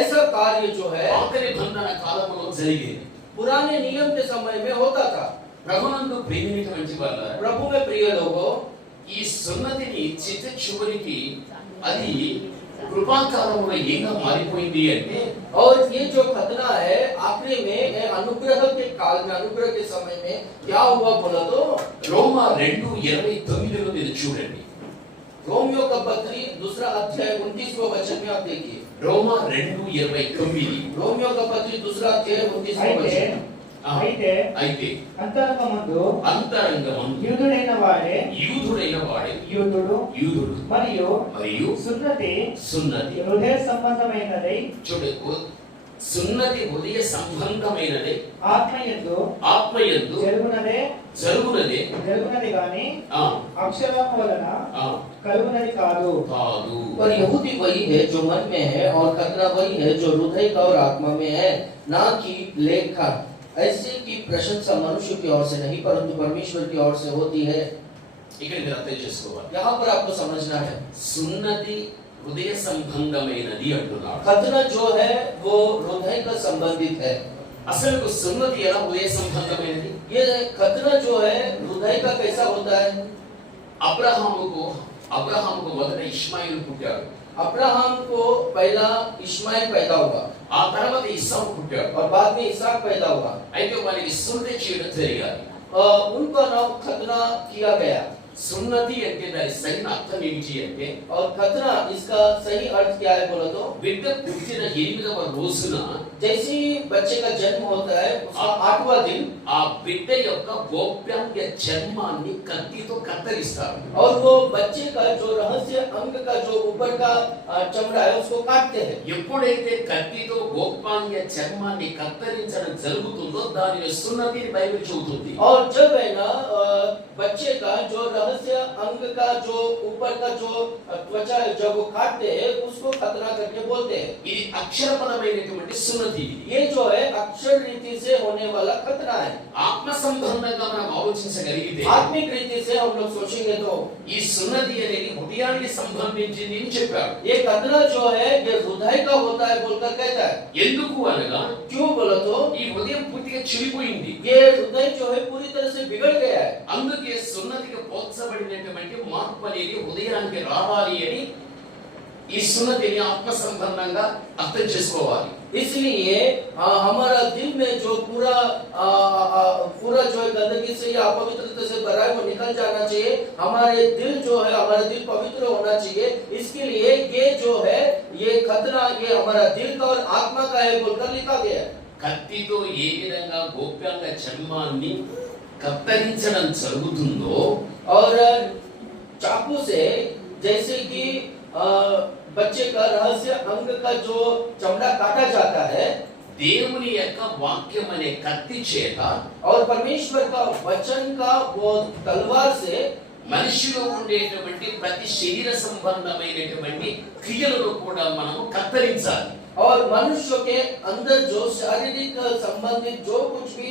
ऐसा कार्य जो है పాత నిబంధన కాలంలో జరిగేది. पुराने नियम के समय में होता था। ప్రభునందు ప్రియమైనటువంటి వారు, प्रभु में प्रिय लोगों, ఈ సున్నతిని చిట్ట చివరికి అది కృపాకాలంలో ఏంగా మారిపోయింది అంటే और ये जो खतना है आखिरी में अनुग्रह के काल में, अनुग्रह के समय में क्या हुआ बोला तो రోమా 2:29 మీరు చూడండి. रोमियो का पत्री दूसरा अध्याय 29वां वचन में आप देखिए। రోమా 2:29. रोमियो का पत्री दूसरा अध्याय 29वां वचन। అయితే అంతరంగమందు యూదుడైన వాడే యూదుడు మరియు సున్నతి హృదయ సంబంధమైనది. చూడు, సున్నతి హృదయ సంబంధమైనది, ఆత్మయందు జరుగునది గాని అక్షరం వలన కలుగునది కాదు. पर यहूदी वही है जो मन में है और खतना वही है जो हृदय का और आत्मा में है, ना कि लेखा। ऐसे की प्रशंसा मनुष्य की ओर से नहीं परंतु परमेश्वर की ओर से होती है। ఇక్కడ మీరు అర్థం చేసుకోవాలి. यहाँ पर आपको समझना है, సున్నతి హృదయ సంబంధమైనది అంటున్నాడు. खतना जो है वो हृदय का संबंधित है। అసలు సున్నతి ఎలా హృదయ సంబంధమైనది? ये खतना जो है हृदय का कैसा होता है? అబ్రహాముకు మొదట ఇష్మాయిలు పుట్టాడు. अब्राहम को पहला इश्माइल पैदा हुआ ఆ తర్వాత ఇస్సాకు పుట్టాడు. और बाद में इसहाक पैदा हुआ। అయితే వారికి సున్నతి చేయడం జరిగాలి. उनका नाम खतना किया गया। సున్నతి అంటే దాని సరైన అర్థం ఏమిటి అంటే, और खतना इसका सही अर्थ क्या है बोलो तो, బిడ్డ పుట్టిన 8వ రోజున जैसे ही बच्चे का जन्म होता है उसका 8वां दिन ఆ బిడ్డ యొక్క గోప్యాంగ చర్మాన్ని కత్తితో కత్తిరిస్తారు. और वो बच्चे का जो रहस्य अंग का जो ऊपर का चमड़ा है उसको काटते हैं। ఎప్పుడైతే కత్తితో గోప్యాంగ చర్మాన్ని కత్తిరించడం జరుగుతుందో దానిని సున్నతి అని బైబిల్ చెబుతుంది. और जब है ना बच्चे का जो रहस्य अंग का जो ऊपर का जो त्वचा है जब वो काटते हैं उसको खतना करके बोलते हैं। ఇది అక్షరపరమైనటువంటి సున్నతి. ये जो है अक्षर रीति से होने वाला खतना है। ఆత్మ సంబంధంగా మనం ఆలోచించగలిగితే आत्मिक रीति से हम लोग सोचेंगे तो ఈ సున్నతి అనేది హృదయానికి సంబంధించింది అని చెప్పారు. ये खतना जो है ये हृदय का होता है बोलकर कहता है। ఎందుకు అనగా क्यों बोलो तो ఈ హృదయం పూర్తిగా చెడిపోయింది. ये हृदय जो है पूरी तरह से बिगड़ गया है। అందుకే సున్నతికి పోల్చబడినటువంటి మార్పు అనేది హృదయానికి రావాలి అని ఈ సున్నతిని ఆత్మ సంబంధంగా అర్థం చేసుకోవాలి. इसलिए हमारा दिल में जो पूरा जो है गंदगी से या अपवित्रता से भरा है वो निकल जाना चाहिए। हमारे दिल जो है हमारा दिल पवित्र होना चाहिए। इसके लिए ये जो है ये खतना ये हमारा दिल का और आत्मा का है बोलकर लिखा गया है। కత్తితో ఏ విధంగా గోప్యాంగ చర్మాన్ని కత్తిరించడం జరుగుతుందో और चाकू से जैसे कि बच्चे का रहस्य अंग का जो चमड़ा काटा जाता है, దేవుని యొక్క వాక్యం అనే కత్తి చేత और परमेश्वर का वचन का वो तलवार से మనిషిలో ఉండేటువంటి ప్రతి శరీర సంబంధమైనటువంటి క్రియలను కూడా మనము కత్తిరించాలి. और मनुष्य के अंदर जो शारीरिक संबंधित जो कुछ भी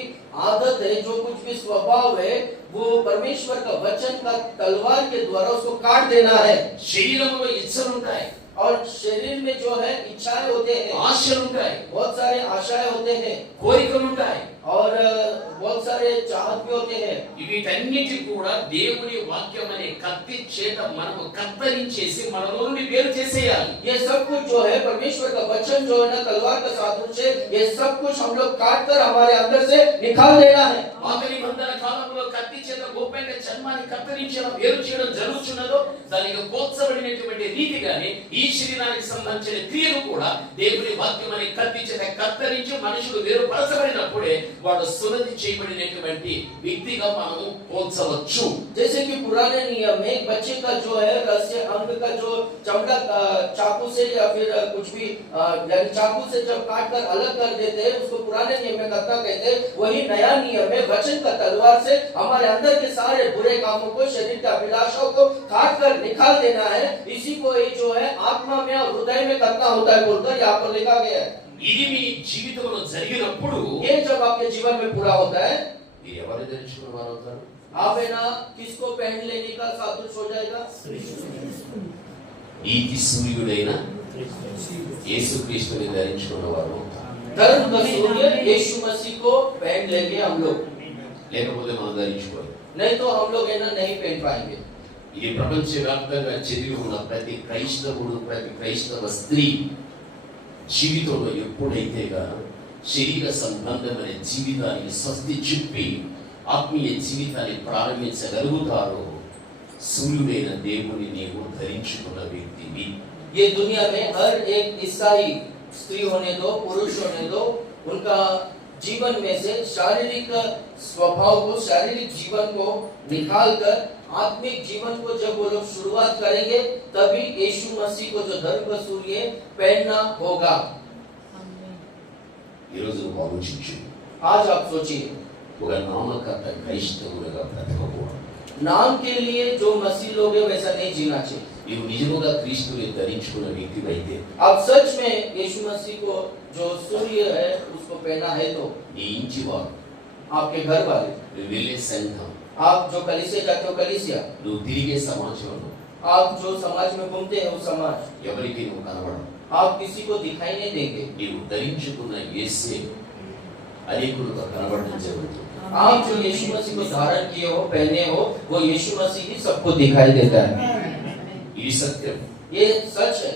आदत है जो कुछ भी स्वभाव है वो परमेश्वर का वचन का तलवार के द्वारा उसको काट देना है। శరీరంలో ఇచ్చలు ఉంటాయి, और शरीर में जो है इच्छाएं होते हैं, ఆశలు ఉంటాయి, बहुत सारे आशाएं होते हैं కోరికలు ఉంటాయి. और बहुत सारे चाहत भी होते हैं। వీటన్నిటి కూడా దేవుని వాక్యం అనే కత్తి చేత మనము కత్తిరించేసి మనలో నుండి వేరు చేసేయాలి. ये सब कुछ जो है परमेश्वर का वचन जो है ना तलवार का साधन से ये सब कुछ हम लोग काट कर हमारे अंदर से निकाल देना है। పాత నిబంధన కాలంలో కత్తి చేత గోప్యంగ చర్మాన్ని కత్తిరించడం వేరు చేయడం జరుగుతున్నదో దానికి పోల్చబడినటువంటి రీతిగానే ఈ శరీరానికి సంబంధించిన క్రియలు కూడా దేవుని వాక్యం అనే కత్తి చేత కత్తిరించి మనుషులు వేరుపరచబడినప్పుడే వాడు సున్నతి చేయబడినటువంటి వ్యక్తిగా మనము పోల్చవచ్చు. जैसे कि पुराने नियम में बच्चे का जो है रहस्य अंग का जो चमड़ा चाकू से या फिर कुछ भी यानी चाकू से जब काट कर अलग कर देते हैं उसको पुराने नियम में खतना कहते हैं। वही नया नियम में वचन का तलवार से हमारे अंदर के सारे बुरे कामों को शरीर के अभिलाषाओं को काट कर निकाल देना है। इसी को ये जो है आत्मा में और हृदय में खतना होता है बोलकर यहाँ पर लिखा गया है। ఇది మీ జీవితంలో జరిగినప్పుడు ये जब आपके जीवन में पूरा होता है మీరు ఎవరు ధరించుకున్న వారు అవుతారు? आप है ना किसको पहन लेने का साधन हो जाएगा? నీతి సూర్యుడైన యేసుక్రీస్తుని ధరించుకున్న వారు అవుతారు. धर्म का सूर्य यीशु मसीह को पहन लेंगे हम लोग, లేకపోతే మనం ధరించుకోవాలి. नहीं तो हम लोग है ना नहीं पहन पाएंगे। ఇది ప్రపంచవ్యాప్తంగా చెదిరి ఉన్న ప్రతి క్రైస్తవుడు ప్రతి క్రైస్తవ స్త్రీ జీవితంలో ఎప్పుడైతే శరీర సంబంధమైన జీవితానికి స్వస్తి చెప్పి ఆత్మీయ జీవితాన్ని ప్రారంభించగలుగుతారో సూర్యుడైన దేవుని నీవు ధరించుకున్న వ్యక్తివి. ये दुनिया में हर एक ईसाई स्त्री होने दो पुरुष होने दो उनका जीवन में से शारीरिक स्वभाव को शारीरिक जीवन को निकाल कर आत्मिक जीवन को जब वो लोग शुरुआत करेंगे तभी यीशु मसीह को जो धर्म का सूर्य पहनना होगा। ఈ రోజు నువ్వు ఆలోచించు. आज आप सोचिए, ఒక నామకర్త క్రైస్తవులుగా బ్రతకకూడదు. नाम के लिए जो मसीह लोग हैं वैसा नहीं जीना चाहिए। నీవు నిజముగా క్రీస్తుని ధరించుకున్న వ్యక్తివైతే आप सच में यीशु मसीह को जो सूर्य है उसको पहना है तो నీ ఇంటి వారు आपके घर वाले నువ్వు వెళ్ళే సంఘం आप जो कलीसिया जाते हो कलीसिया, నువ్వు తిరిగే సమాజంలో आप जो समाज में घूमते हैं वो समाज, ఎవరికి నువ్వు కనబడవు. आप किसी को दिखाई नहीं देंगे। నీవు ధరించుకున్న యేసే అనేకులకు కనబడడం జరుగుతుంది. आप जो यीशु मसीह को धारण किए हो, पहने हो, वो यीशु मसीह ही सबको दिखाई देता है। ఇది సత్యం. ये सच है।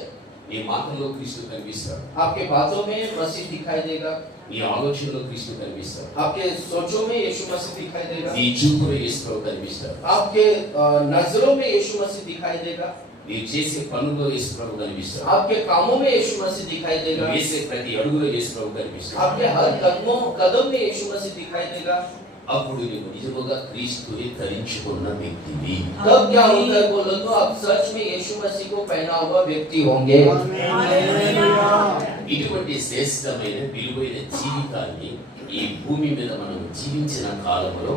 నీ మాటల్లో క్రీస్తు కనిపిస్తాడు, आपके बातों में मसीह दिखाई देगा, నీ ఆలోచనలో క్రీస్తు కనిపిస్తాడు, आपके सोचों में यीशु मसीह दिखाई देगा, నీ చూపులో యేసు ప్రభు కనిపిస్తాడు, आपके नजरों में यीशु मसीह दिखाई देगा, నీవు చేసే పనుల్లో యేసు ప్రభు కనిపిస్తాడు, आपके कामों में यीशु मसीह दिखाई देगा, నువ్వు వేసే ప్రతి అడుగులో యేసు ప్రభు కనిపిస్తాడు. आपके हर कदम में यीशु मसीह दिखाई देगा। అప్పుడు నీవు నిజముగా క్రీస్తుని ధరించుకున్న వ్యక్తివి. तब क्या होता है बोलो तो आप सच में यीशु मसीह को पहना हुआ व्यक्ति होंगे। ఇటువంటి శ్రేష్టమైన విలువైన జీవితాన్ని ఈ భూమి మీద మనం జీవించిన కాలంలో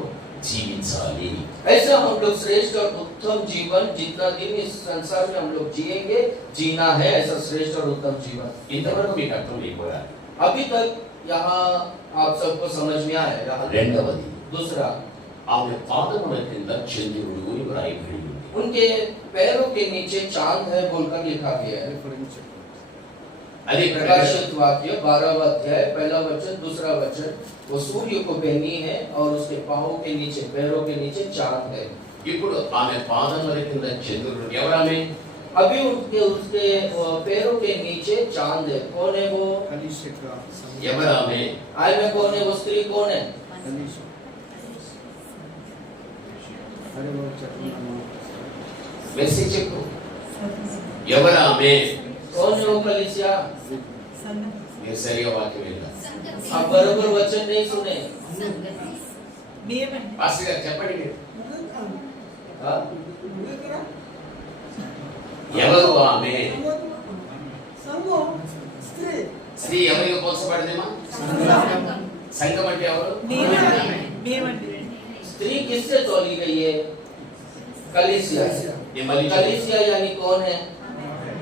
జీవించాలి. ऐसा हम लोग श्रेष्ठ और उत्तम जीवन जितना दिन इस संसार में हम लोग जिएंगे जीना है, ऐसा श्रेष्ठ और उत्तम जीवन। ఇంతవరకు మీకు అర్థం అయిపోయా? अभी तक यहाँ आप सबको समझ में आया है। రెండవది, दूसरा, ఆమె పాదముల కింద చంద్రుడు అని వ్రాయబడి ఉంది. उनके पैरों के नीचे चांद है बोलकर लिखा गया है। అదే प्रकाशित वाक्य 12वां अध्याय पहला वचन दूसरा वचन, वो सूर्य को पहनी है और उसके पांवों के नीचे, पैरों के नीचे चांद है। ఇప్పుడు ఆమె పాదముల కింద చంద్రుడు ఎవరామె? अभी उसके पैरों के नीचे चांद है। कौन है वो? ఎవరామె? आय में कौन है? वो स्त्री कौन है? వెలిసి చెప్పు. ఎవరామె? कौन है वो कलीसिया? మీరు సరిగా వాక్యం విన్నా? आप बराबर वचन नहीं सुने। పాస్టర్ గారు చెప్పండి మీరు. हाँ? ఎవరు ఆమె? స్త్రీ ఎవరికి పోల్చబడదేమా? సంఘం అంటే ఎవరు? स्त्री किससे तोली गई है? कलीसिया। ये मली कलीसिया यानी कौन है?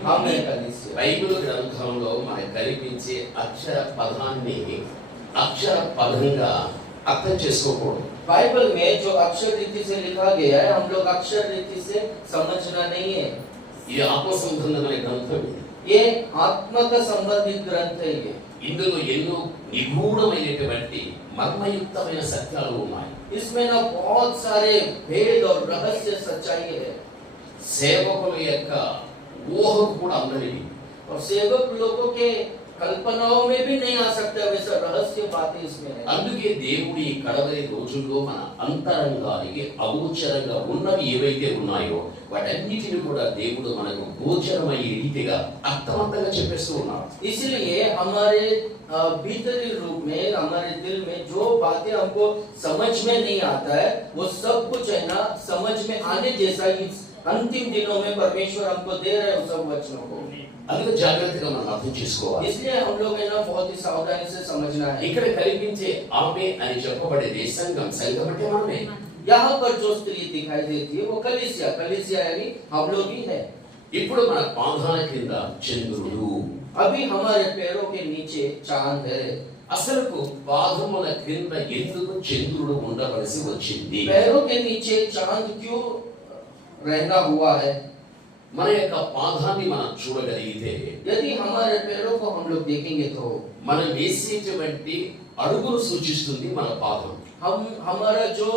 हम है कलीसिया। బైబిల్ గ్రంథంలో మనకు కనిపించే అక్షర పదాన్ని అక్షర పదంగా అర్థం చేసుకోకూడదు. बाइबल में जो अक्षर रीति से लिखा गया है हम लोग अक्षर रीति से समझना नहीं है। ఇది ఆత్మసంబంధం అనే గ్రంథం. ये आत्मा का संबंधित ग्रंथ है। ये ఇందులో ఎన్నో నిగూఢమైనటువంటి మర్మయుక్తమైన సత్యాలు ఉన్నాయి. इसमें ना बहुत सारे भेद और रहस्य सच्चाई है సేవకుల యొక్క ఊహకు కూడా అందరిది. और सेवक लोगों के कल्पनाओं में भी नहीं आ सकता वैसा रहस्य बातें इसमें है। అందుకే దేవుడి ఈ కడవరి రోజుల్లో మన అంతరంగానికి అగోచరంగా ఉన్నవి ఏవైతే ఉన్నాయో వాటన్నిటిని కూడా దేవుడు మనకు గోచరమయ్యే రీతిగా అర్థవంతంగా చెప్పేస్తూ ఉన్నాడు. इसलिए हमारे भीतरी रूप में हमारे दिल में जो बातें हमको समझ में नहीं आता है वो सब कुछ है ना समझ में आने जैसा इस अंतिम दिनों में परमेश्वर हमको दे रहे हैं उस सब वचनों को। అందుకే జాగ్రత్తగా మనం అర్థం చేసుకోవాలి. इसलिए हम लोग है ना बहुत ही सावधानी से समझना है। ఇక్కడ కనిపించే ఆమె అని చెప్పబడేది సంఘం. సంఘం అంటే మనమే. यहाँ पर जो स्त्री दिखाई देती है वो कलीसिया, कलीसिया यानी हम लोग ही है। ఇప్పుడు మన పాదాల కింద చంద్రుడు. अभी हमारे पैरों के नीचे चांद है। అసలుకు పాదముల కింద ఎందుకు చంద్రుడు ఉండవలసి వచ్చింది? पैरों के नीचे चांद क्यों रहना हुआ है? మన యొక్క పాదాన్ని మనం చూడగలిగితే यदि हमारे पैरों को हम लोग देखेंगे तो మనం వేసేటువంటి అడుగును సూచిస్తుంది మన పాదం. हम हमारा जो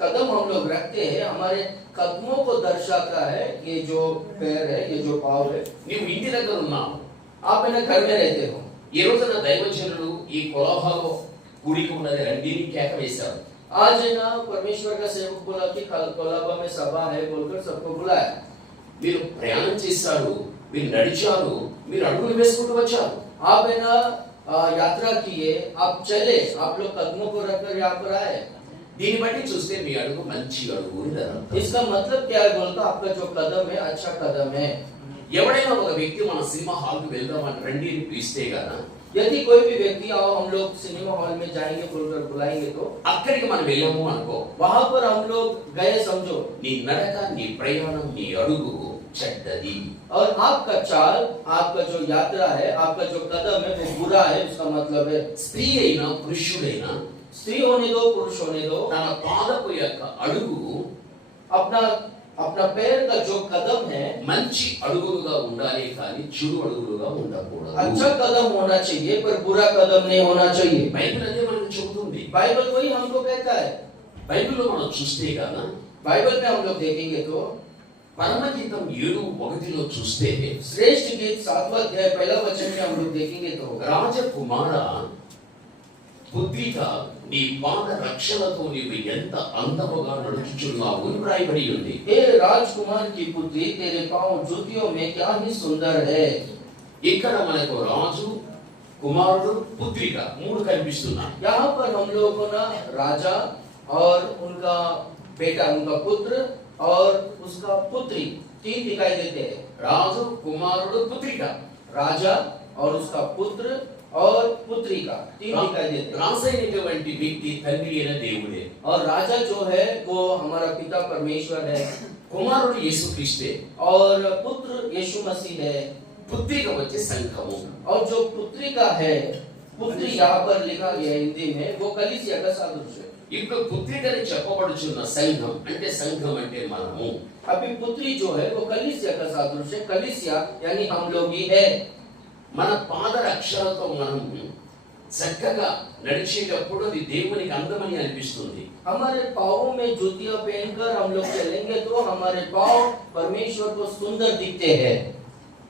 कदम हम लोग रखते हैं हमारे कदमों को दर्शाता है। ये जो पैर है, ये जो पाँव है। నీవు ఇంటి దగ్గర ఉన్నావు. आप है ना घर में रहते हो। ఈ రోజున దైవజనులు ఈ కొలాహాలో కూడిక ఉన్నది రండి కేక వేశారు. आज है ना परमेश्वर का सेवक बोला कि कोलाबा में सभा है बोलकर सबको बुलाया। మీరు ప్రయాణం చేశారు, మీరు నడిచారు, మీరు అడుగులు వేసుకుంటూ వచ్చారు. आप है ना यात्रा किए, आप चले, आप लोग कदमों को रखकर यहाँ पर आए। దీన్ని బట్టి చూస్తే మీ అడుగు మంచి అడుగు అని అర్థం. इसका मतलब क्या है बोलता? आपका जो कदम है अच्छा कदम है। ఎవడైనా ఒక వ్యక్తి మన సినిమా హాల్ కు వెళ్దామని రండి అని పిలిస్తే గాన यदि कोई भी व्यक्ति आओ हम लोग सिनेमा हॉल में जाएंगे बोलकर बुलाएंगे तो అక్కడికి మనం వెళ్ళాము అనుకో, वहां पर हम लोग गए समझो, నీ నడక, నీ ప్రయాణం, నీ అడుగు చెడ్డది. और आपका चाल, आपका जो यात्रा है, आपका जो कदम है वो बुरा है। उसका मतलब है స్త్రీ అయినా పురుషుడైనా स्त्री होने दो पुरुष होने दो, తన పాదపు యొక్క అడుగు अपना अपना पैर का जो कदम है మంచి అడుగులుగా ఉండాలి కానీ చెడు అడుగులుగా ఉండకూడదు. अच्छा कदम होना चाहिए पर बुरा कदम नहीं होना चाहिए। బైబిల్ అదే మనకు చెబుతుంది. बाइबल वही हमको कहता है। బైబిల్లో మనం చూస్తే కదా बाइबल में हम लोग देखेंगे तो పరమగీతం 7:1 చూస్తే श्रेष्ठ गीत 7वां अध्याय पहला वचन में हम लोग देखेंगे तो రాజకుమార పుత్రిక నీ పాద రక్షణతో నీవు ఎంత అందముగా నడుచుచున్నావు అని వ్రాయబడి ఉంది. हे राजकुमार की पुत्री तेरे पांव जूतियों में क्या ही सुंदर है। ఇక్కడ మనకు రాజు కుమారుడు పుత్రిక మూడు కనిపిస్తున్నాయి. यहाँ पर हम लोगों को ना राजा और उनका बेटा उनका पुत्र और उसका पुत्री तीन दिखाई देते हैं। రాజు కుమారుడు పుత్రిక. राजा और उसका पुत्र और पुत्री का तीन दिखाई देते हैं। రాజైనటువంటి వ్యక్తి తండ్రి అయిన దేవుడే. और राजा जो है वो हमारा पिता परमेश्वर है కుమారుడు యేసుక్రీస్తే. और पुत्र यीशु मसीह है పుత్రిక వచ్చే సంఘము. और जो पुत्री का है पुत्री यहाँ पर लिखा गया हिंदी में वो कलीसिया का सादृश्य है। ఇప్పుడు పుత్రికని చెప్పబడుచున్న సంఘం అంటే సంఘం అంటే మనము. अभी पुत्री जो है वो कलीसिया का सादृश्य है। कलीसिया यानी हम लोग ही है। మన పాద రక్షణతో మనం చక్కగా నడిచేటప్పుడు అది దేవునికి అందమని అనిపిస్తుంది. हमारे पाँवों में जूतियां पहनकर हम लोग चलेंगे तो हमारे पाँव परमेश्वर को सुंदर दिखते हैं।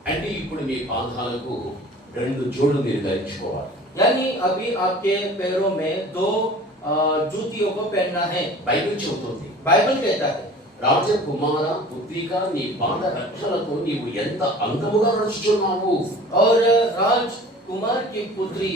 అంటే ఇప్పుడు మీ పాదాలకు రెండు జోడు మీరు ధరించుకోవాలి. यानी अभी आपके पैरों में दो जूतियों को पहनना है। బైబిల్ చెబుతుంది. बाइबल कहता है రాజకుమార పుత్రిక నీ పాద రక్షణతో నీవు ఎంత అందముగా నడుచుచున్నావు. और राजकुमार की पुत्री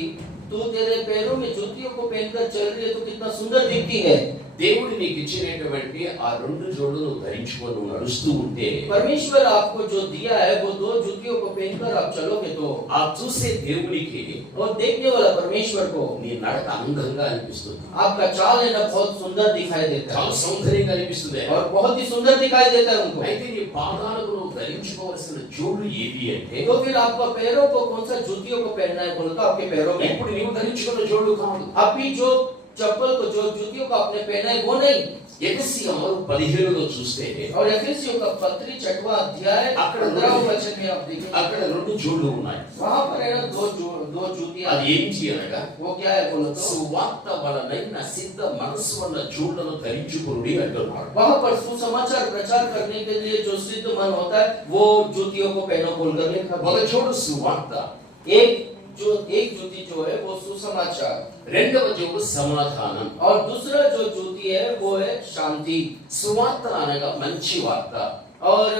तू तेरे पैरों में जूतियों को पहनकर चल रही है तो कितना सुंदर दिखती है। దేవుడు నీకు ఇచ్చినటువంటి ఆ రెండు జోడును ధరించుకొని నువ్వు నడుస్తూ ఉంటే परमेश्वर आपको जो दिया है वो दो जूतियों को पहनकर आप चलोगे तो ఆ చూసే దేవునికి और देखने वाला परमेश्वर को నీ నడక అందంగా అనిపిస్తుంది. आपका चाल है ना बहुत सुंदर दिखाई देता చాలా है సౌందర్యంగా అనిపిస్తుంది. और बहुत ही सुंदर दिखाई देता है उनको। అయితే నీ పాదాలకు నువ్వు ధరించుకోవాల్సిన జోడు ఏది అంటే तो फिर आपका पैरों को कौन सा जूतियों को पहनना है बोलो तो आपके पैरों में ఇప్పుడు నీవు ధరించుకున్న జోడు కాదు. अभी जो चप्पल को जो जूतियों को आपने पहना है वो नहीं। ఎఫెసీ 6:15 చూస్తే और एफेसियों का पत्री 6वां अध्याय 15वां वचन में आप అక్కడ देखेंगे రెండు జోడులు ఉన్నాయి. वहां पर है ना दो जूतियां। అది ఏంటి అనగా वो क्या है बोलो तो సువార్త వలనైన సిద్ధ మనసు వల్ల జోడులను ధరించుకునుడి అంటున్నాడు. वहां पर सुसमाचार प्रचार करने के लिए जो सिद्ध मन होता है वो जूतियों को पहनो बोलकर लिखा ఒక गया। జోడు సువార్త, एक जूती जो है वो सुसमाचार రెండవ జోడు సమాధానం. और दूसरा जो जूती है वो है शांति। సువార్త అనగా మంచి వార్త. और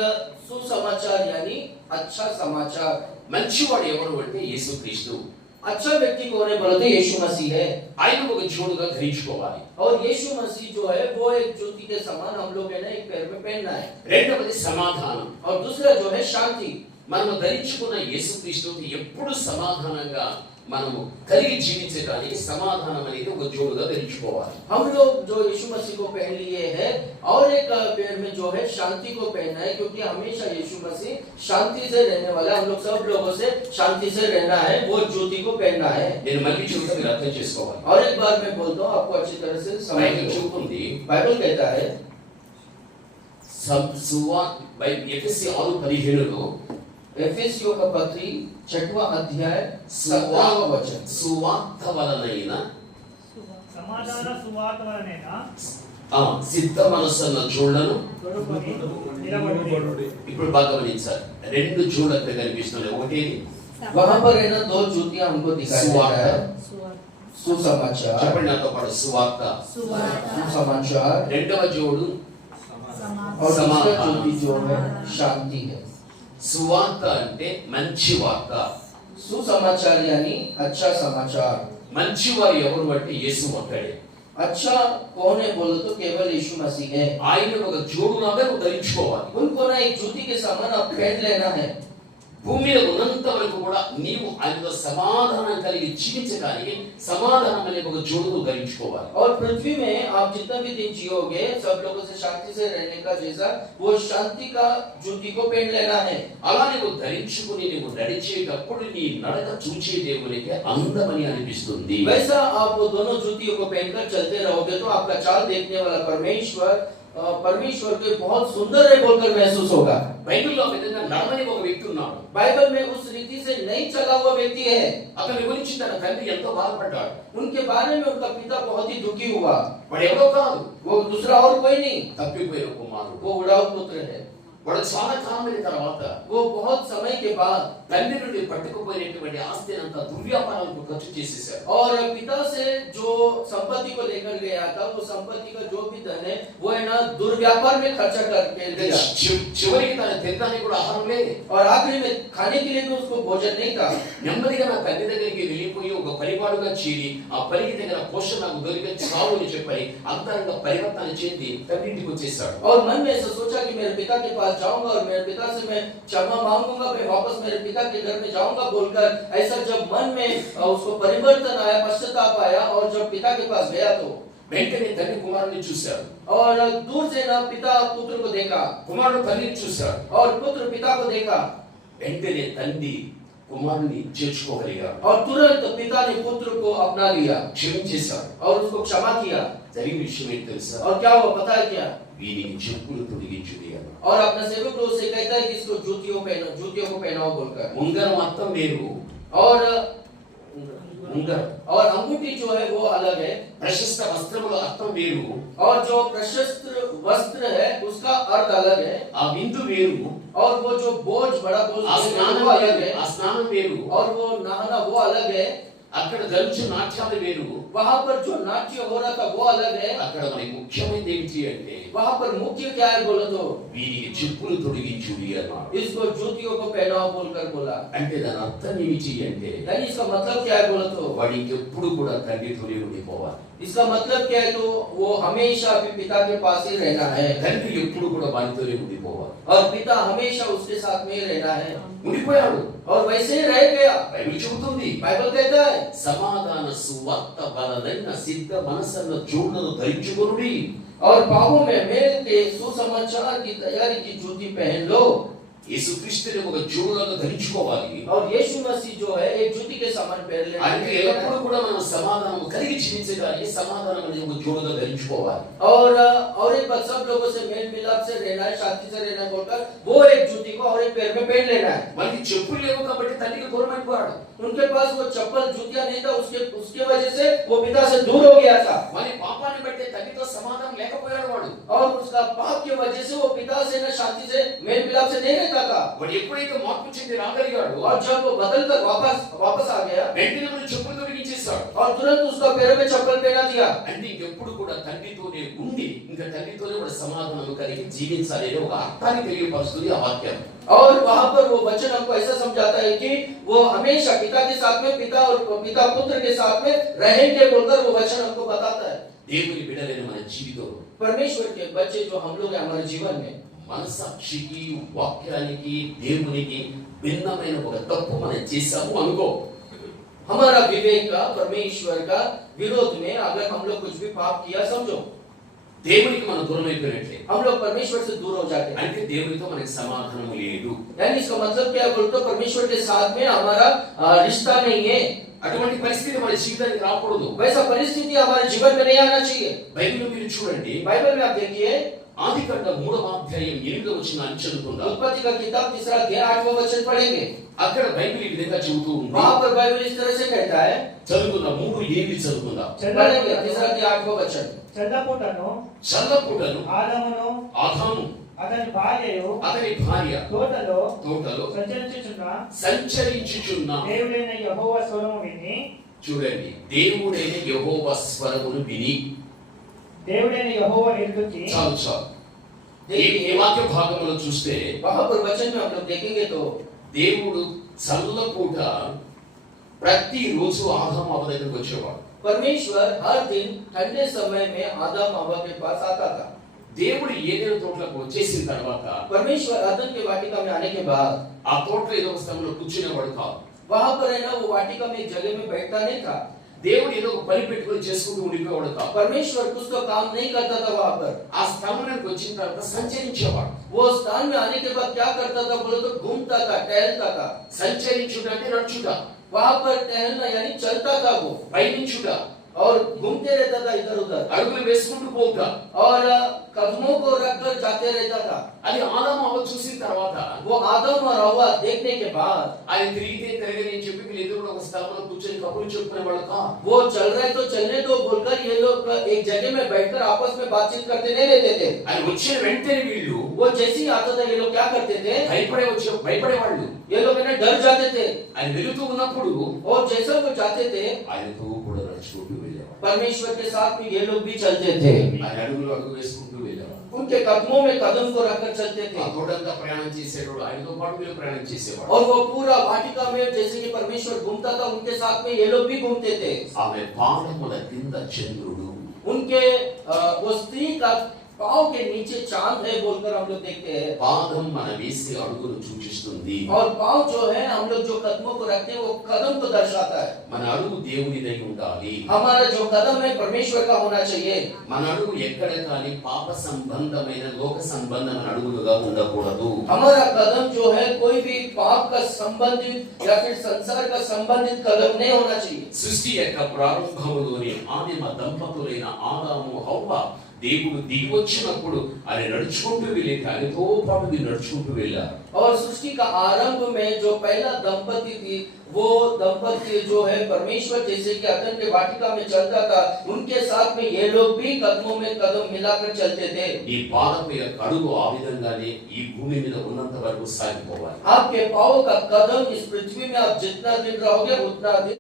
सुसमाचार यानी अच्छा समाचार। మంచివాడు ఎవరు అంటే యేసుక్రీస్తు. अच्छा व्यक्ति कौन है बोलते यीशु मसीह है। ఆయన ఒక జోడుగా ధరించుకోవాలి. और यीशु मसीह जो है वो एक जूती के समान हम लोग है ना एक पैर में पहनना है। రెండవది సమాధానం. और दूसरा जो है शांति। మనం ధరించుకున్న యేసుక్రీస్తుతో ఎప్పుడు సమాధానంగా మనము కలిగి జీవించడానికి సమాధానం అనేది ఒక జోడుగా ధరించుకోవాలి. हम लोग जो यीशु मसीह को पहन लिए हैं और एक पैर में जो है शांति को पहनना है क्योंकि हमेशा यीशु मसीह शांति से रहने वाला है। हम लोग सब लोगों से शांति से रहना है वो जूती को पहनना है। నేను మళ్ళీ చెబుతా మీరు అర్థం చేసుకోవాలి. और एक बार मैं बोलता हूँ आपको अच्छी तरह से समझ బైబిల్ लो। చెబుతుంది बाइबल कहता है ఎఫెసీ 6:17 एफेसियों का पत्री 6वां अध्याय 17वां वचन సువార్త వలనైన సమాధాన సువార్త వలనైనా సిద్ధ మనసున్న జోళ్లను తొడుకొని నిలబడుడి. ఇప్పుడు బాగా గమనించాలి. రెండు జోళ్ళు అక్కడ కనిపిస్తున్నాయి. ఒకటి वहां पर है ना दो जूतियां हमको दिखाई देता है। सुसमाचार చెప్పండి నాతో పాటు సువార్త. सुसमाचार రెండవ జోడు और दूसरा जूती जो है शांति है। సువార్త అంటే మంచి వార్త. सुसमाचार यानी अच्छा समाचार। మంచివారు ఎవరు అంటే యేసు ఒక్కడే. अच्छा कौन है बोलो तो केवल यीशु मसीह है। ఆయన ఒక జోడులాగా నువ్వు ధరించుకోవాలి. उनको ना एक जूती के समान आप पहन लेना है। భూమి మీద ఉన్నంత వరకు కూడా నీవు అందులో సమాధానం కలిగి జీవించడానికి సమాధానం అనే ఒక జోడును ధరించుకోవాలి. और पृथ्वी में आप जितना भी दिन जियोगे सब लोगों से शांति से रहने का जैसा वो शांति का जूती को पहन लेना है. అలా నువ్వు ధరించుకుని నువ్వు నడిచేటప్పుడు నీ నడక చూచే దేవునికి అందమని అనిపిస్తుంది. वैसा आप वो दोनों जूतियों को पहनकर चलते रहोगे तो आपका चाल देखने वाला परमेश्वर के बहुत सुंदर है बोलकर महसूस होगा. బైబిల్లో విధంగా నడవని ఒక వ్యక్తి ఉన్నాడు. बाइबल में उस रीति से नहीं चला हुआ व्यक्ति है. అతని గురించి తన తండ్రి ఎంతో బాధపడ్డాడు. उनके बारे में उनका पिता बहुत ही दुखी हुआ. వాడు ఎవరో కాదు, वो दूसरा और कोई नहीं, తప్పిపోయిన కుమారుడు. वो उड़ाऊ पुत्र है. వాడు చాలా కాలం తర్వాత वो बहुत समय के बाद తండ్రి నుండి పట్టుకుపోయినటువంటి ఆస్తిని అంతా దుర్వ్యాపారాలకు ఖర్చు చేసేశాడు. और पिता से जो संपत्ति को लेकर गया था वो संपत्ति का जो भी धन है वो है ना दुर्व्यापार में खर्चा करके दिया. చివరికి తన తినడానికి కూడా ఆహారం లేదు. और आखिरी में खाने के लिए भी उसको भोजन नहीं था. నెమ్మదిగా నా తండ్రి దగ్గరికి వెళ్ళిపోయి ఒక పరిపాడుగా చేరి ఆ పరికి దగ్గర పోషణ నాకు దొరికే చావు అని చెప్పని అంతరంగా పరివర్తన చెంది తండ్రి ఇంటికి వచ్చేసాడు. और मन में ऐसा सोचा कि मेरे पिता के पास जाऊंगा और मेरे पिता से मैं क्षमा मांगूंगा, मैं वापस मेरे पिता के घर में जाऊंगा बोलकर ऐसा जब मन में उसको परिवर्तन आया, पश्चाताप आया और जब पिता के पास गया तो వెంటనే తండ్రి కుమారుని చూశాడు. और दूर से ना पिता पुत्र को देखा కుమారుడు తల్లిని చూశాడు. और पुत्र पिता को देखा. వెంటనే తండ్రి కుమారుని చేర్చుకోగలిగాడు. और तुरंत पिता ने पुत्र को अपना लिया, క్షమించేశాడు. और उसको क्षमा किया. జరిగిన విషయం ఏంటి తెలుసా? और क्या हुआ पता है क्या? వీరికి చెప్పులు తొడిగించుడి అన్నాడు. और अपने सेवक लोग से कहता है कि इसको जूतियों को पहनाओ बोलकर. ఉంగరం అర్థం వేరు. और ఉంగరం और अंगूठी जो है वो अलग है. ప్రశస్త వస్త్రముల అర్థం వేరు. और जो प्रशस्त वस्त्र है उसका अर्थ अलग है. ఆ విందు వేరు. और वो जो बोझ बड़ा बोझ ఆ స్నానం वो अलग వేరు. है. ఆ స్నానం వేరు. और वो नहाना वो अलग है. అక్కడ జరుగుచు నాట్యాలు వేరు. वहां पर जो नाट्य हो रहा था वो अलग है. అక్కడ మనకి ముఖ్యమైనది ఏంటి అంటే वहां पर मुख्य क्या है बोलो तो వీరికి చెప్పులు తొడిగించుడి అన్నాడు. इसको जूतियों को पहनाओ बोलकर बोला. అంటే దాని అర్థం ఏమిటి అంటే यानी इसका मतलब क्या है बोलो तो వాడు ఇంకెప్పుడు కూడా తండ్రితోనే ఉండిపోవాలి. इसका मतलब क्या है तो वो हमेशा अपने पिता के पास ही रहना है. తండ్రి ఎప్పుడు కూడా వాడితోనే ఉండిపోవాలి. और पिता हमेशा उसके साथ में ही रहना है. ఉండిపోయాడు. और वैसे ही रह गया. బైబిల్ చెబుతుంది बाइबल कहता है సమాధాన సువార్త బలదైన సిద్ధ మనసన్న జోడును ధరించుకొనుడి. और पापों में मेल के सुसमाचार की तैयारी की जूती पहन लो. యేసుక్రీస్తుని ఒక జోడులాగా ధరించుకోవాలి. और यीशु मसीह जो है एक जूती के समान पहन लेना అంటే ఎల్లప్పుడూ కూడా మనం సమాధానం కలిగి జీవించడానికి సమాధానం అనేది ఒక జోడుగా ధరించుకోవాలి. और एक बात सब लोगों से मेल मिलाप से रहना है, शांति से रहना है बोलकर वो एक जूती को और एक पैर में पहन लेना है. మనకి చెప్పులు లేవు కాబట్టి తండ్రికి దూరం అయిపోయాడు. उनके पास वो चप्पल जूतियां नहीं था, उसके वजह से वो पिता से दूर हो गया था. మరి పాపాన్ని బట్టి తండ్రితో సమాధానం లేకపోయాడు వాడు. और उसका पाप की वजह से वो पिता से न शांति से मेल मिलाप से नहीं रहता था. వాడు ఎప్పుడైతే మార్పు చెంది రాగలిగాడు और जब वो बदल कर वापस आ गया వెంటనే మన చెప్పులు తొడిగించేశాడు. और तुरंत उसका पैरों में चप्पल पहना दिया. అంటే ఇంకెప్పుడు కూడా తండ్రితోనే ఉండి ఇంకా తండ్రితోనే కూడా సమాధానం కలిగి జీవించాలి అనే ఒక అర్థాన్ని తెలియపరుస్తుంది ఆ వాక్యం. और वहां पर वो वचन हमको ऐसा समझाता है कि वो हमेशा पिता के साथ में पिता पुत्र के साथ में रहेंगे बोलकर वो वचन हमको बताता है. దేవుని బిడ్డలైన మన జీవితంలో परमेश्वर के बच्चे जो हम लोग हैं हमारे जीवन में మనసాక్షికి వాక్యానికి దేవునికి భిన్నమైన ఒక తప్పు మనం చేశాము అనుకో. हमारा विवेक का परमेश्वर का विरोध में अगर हम लोग कुछ भी पाप किया समझो దేవునికి మనం దూరం అయిపోయినట్లే. हम लोग परमेश्वर से दूर हो जाते हैं. అంటే దేవునితో మనకి సమాధానం లేదు. यानी इसका मतलब क्या है बोलते परमेश्वर के साथ में हमारा रिश्ता नहीं है. అటువంటి పరిస్థితి మన జీవితానికి రాకూడదు. वैसा परिस्थिति हमारे जीवन में नहीं आना चाहिए. బైబిల్లో మీరు చూడండి, बाइबल में आप देखिए ఆదికాండ 3వ అధ్యాయం 8వ వచనాన్ని చదువుకుందాం. उत्पत्ति का किताब 3 अध्याय 8वां वचन पढ़ेंगे. అక్కడ బైబిల్ ఈ విధంగా చెబుతూ ఉంది. वहां पर बाइबल इस तरह से कहता है. చదువుకుందాం. 3:7 చదువుకుందాం. पढ़ेंगे 3 अध्याय 8वां वचन. చల్లపుటను చల్లపుటను ఆదాము అతని భార్యయు అతని భార్య తోటలో సంచరించుచున్న దేవుడైన యెహోవా స్వరము విని. చూడండి, దేవుడైన యెహోవా స్వరమును విని. దేవుడైన యెహోవా ఎదుటి చాలు చాలు. ఈ వాక్య భాగంలో చూస్తే वहां पर वचन में हम लोग देखेंगे तो దేవుడు చల్లపూట ప్రతిరోజు ఆదాము అవ్వ దగ్గరికి వచ్చేవాడు. परमेश्वर हर दिन ठंडे समय में आदम हवा के पास आता था. దేవుడు ఏదైనా తోటలకు వచ్చేసిన తర్వాత परमेश्वर अदन के वाटिका में आने के बाद ఆ తోటలో ఏదో ఒక స్థలంలో కూర్చునేవాడు కాదు. वहां पर है ना वो वाटिका में एक जगह में बैठता नहीं था। దేవుడు ఏదో ఒక పని పెట్టుకొని చేసుకుంటూ ఉండిపోయేవాడు కాదు. परमेश्वर कुछ तो काम नहीं करता था वहां पर। ఆ స్థలంలోకి వచ్చిన తర్వాత సంచరించేవాడు. वो स्थान में आने के बाद क्या करता था बोले तो घूमता था, टहलता था। సంచరించుట అంటే నడుచుట, वहां पर टहलना यानी चलता था वो, పయనించుట, और घूमते रहता था इधर उधर, అడుగులు వేసుకుంటూ పోతా. और कदमों को रखकर जाते रहता था। అది ఆదాము అవ్వ చూసిన తర్వాత वो आदम और हव्वा देखने के बाद ఆయన తిరిగితే తిరగని అని చెప్పి వీళ్ళిద్దరు కూడా ఒక స్థలంలో కూర్చొని కబుర్లు చెప్పుకునేవాడు కాదు. वो चल रहे तो चलने दो बोलकर ये लोग एक जगह में बैठकर आपस में बातचीत करते नहीं रहते थे। ఆయన వచ్చిన వెంటనే వీళ్ళు वो जैसे ही आता था ये लोग क्या करते थे, భయపడేవాళ్ళు. ये लोग है ना डर जाते थे। ఆయన వెళుతూ ఉన్నప్పుడు और जैसा वो जाते थे ఆయనతో కూడా నడుచుకుంటూ వెళ్ళేవాడు. परमेश्वर के साथ में ये लोग भी चलते थे। ఆయన అడుగులు అడుగు వేసుకుంటూ వెళ్ళేవాడు. उनके कदमों में कदम को रखकर चलते ఆ थे। తోటంతా ప్రయాణం చేసేవాడు, ఆయనతో పాటు వీళ్ళు ప్రయాణం చేసేవాడు. और वो पूरा वाटिका में जैसे कि परमेश्वर घूमता था उनके साथ में ये लोग भी घूमते थे। ఆమె పాదముల కింద చంద్రుడు, उनके वो स्त्री का पाँव के नीचे चांद है बोलकर हम लोग देखते हैं। పాదం మన వేసే అడుగును సూచిస్తుంది. और पाँव जो है हम लोग जो कदमों को रखते हैं वो कदम को दर्शाता है। మన అడుగు దేవునిదై ఉండాలి. हमारा जो कदम है परमेश्वर का होना चाहिए। మన అడుగు ఎక్కడ కానీ పాప సంబంధమైన లోక సంబంధమైన అడుగులుగా ఉండకూడదు. हमारा कदम जो है कोई भी पाप का संबंधित या फिर संसार का संबंधित कदम नहीं होना चाहिए। సృష్టి యొక్క ప్రారంభంలోని ఆదిమ దంపతులైన ఆదాము హవ్వ దేవుడు దిగి వచ్చినప్పుడు ఆయన నడుచుకుంటూ వెళ్ళేది, ఆయనతో పాటు వీళ్ళు నడుచుకుంటూ వెళ్ళారు. और सृष्टि का आरंभ में जो पहला दंपति थी वो दंपति जो है परमेश्वर जैसे कि अदन के वाटिका में चलता था उनके साथ में ये लोग भी कदमों में कदम मिलाकर चलते थे। ఈ పాదపు యొక్క అడుగు ఆ విధంగానే ఈ భూమి మీద ఉన్నంత వరకు సాగిపోవాలి. आपके पाँव का कदम इस पृथ्वी में आप जितना दिन रहोगे उतना दिन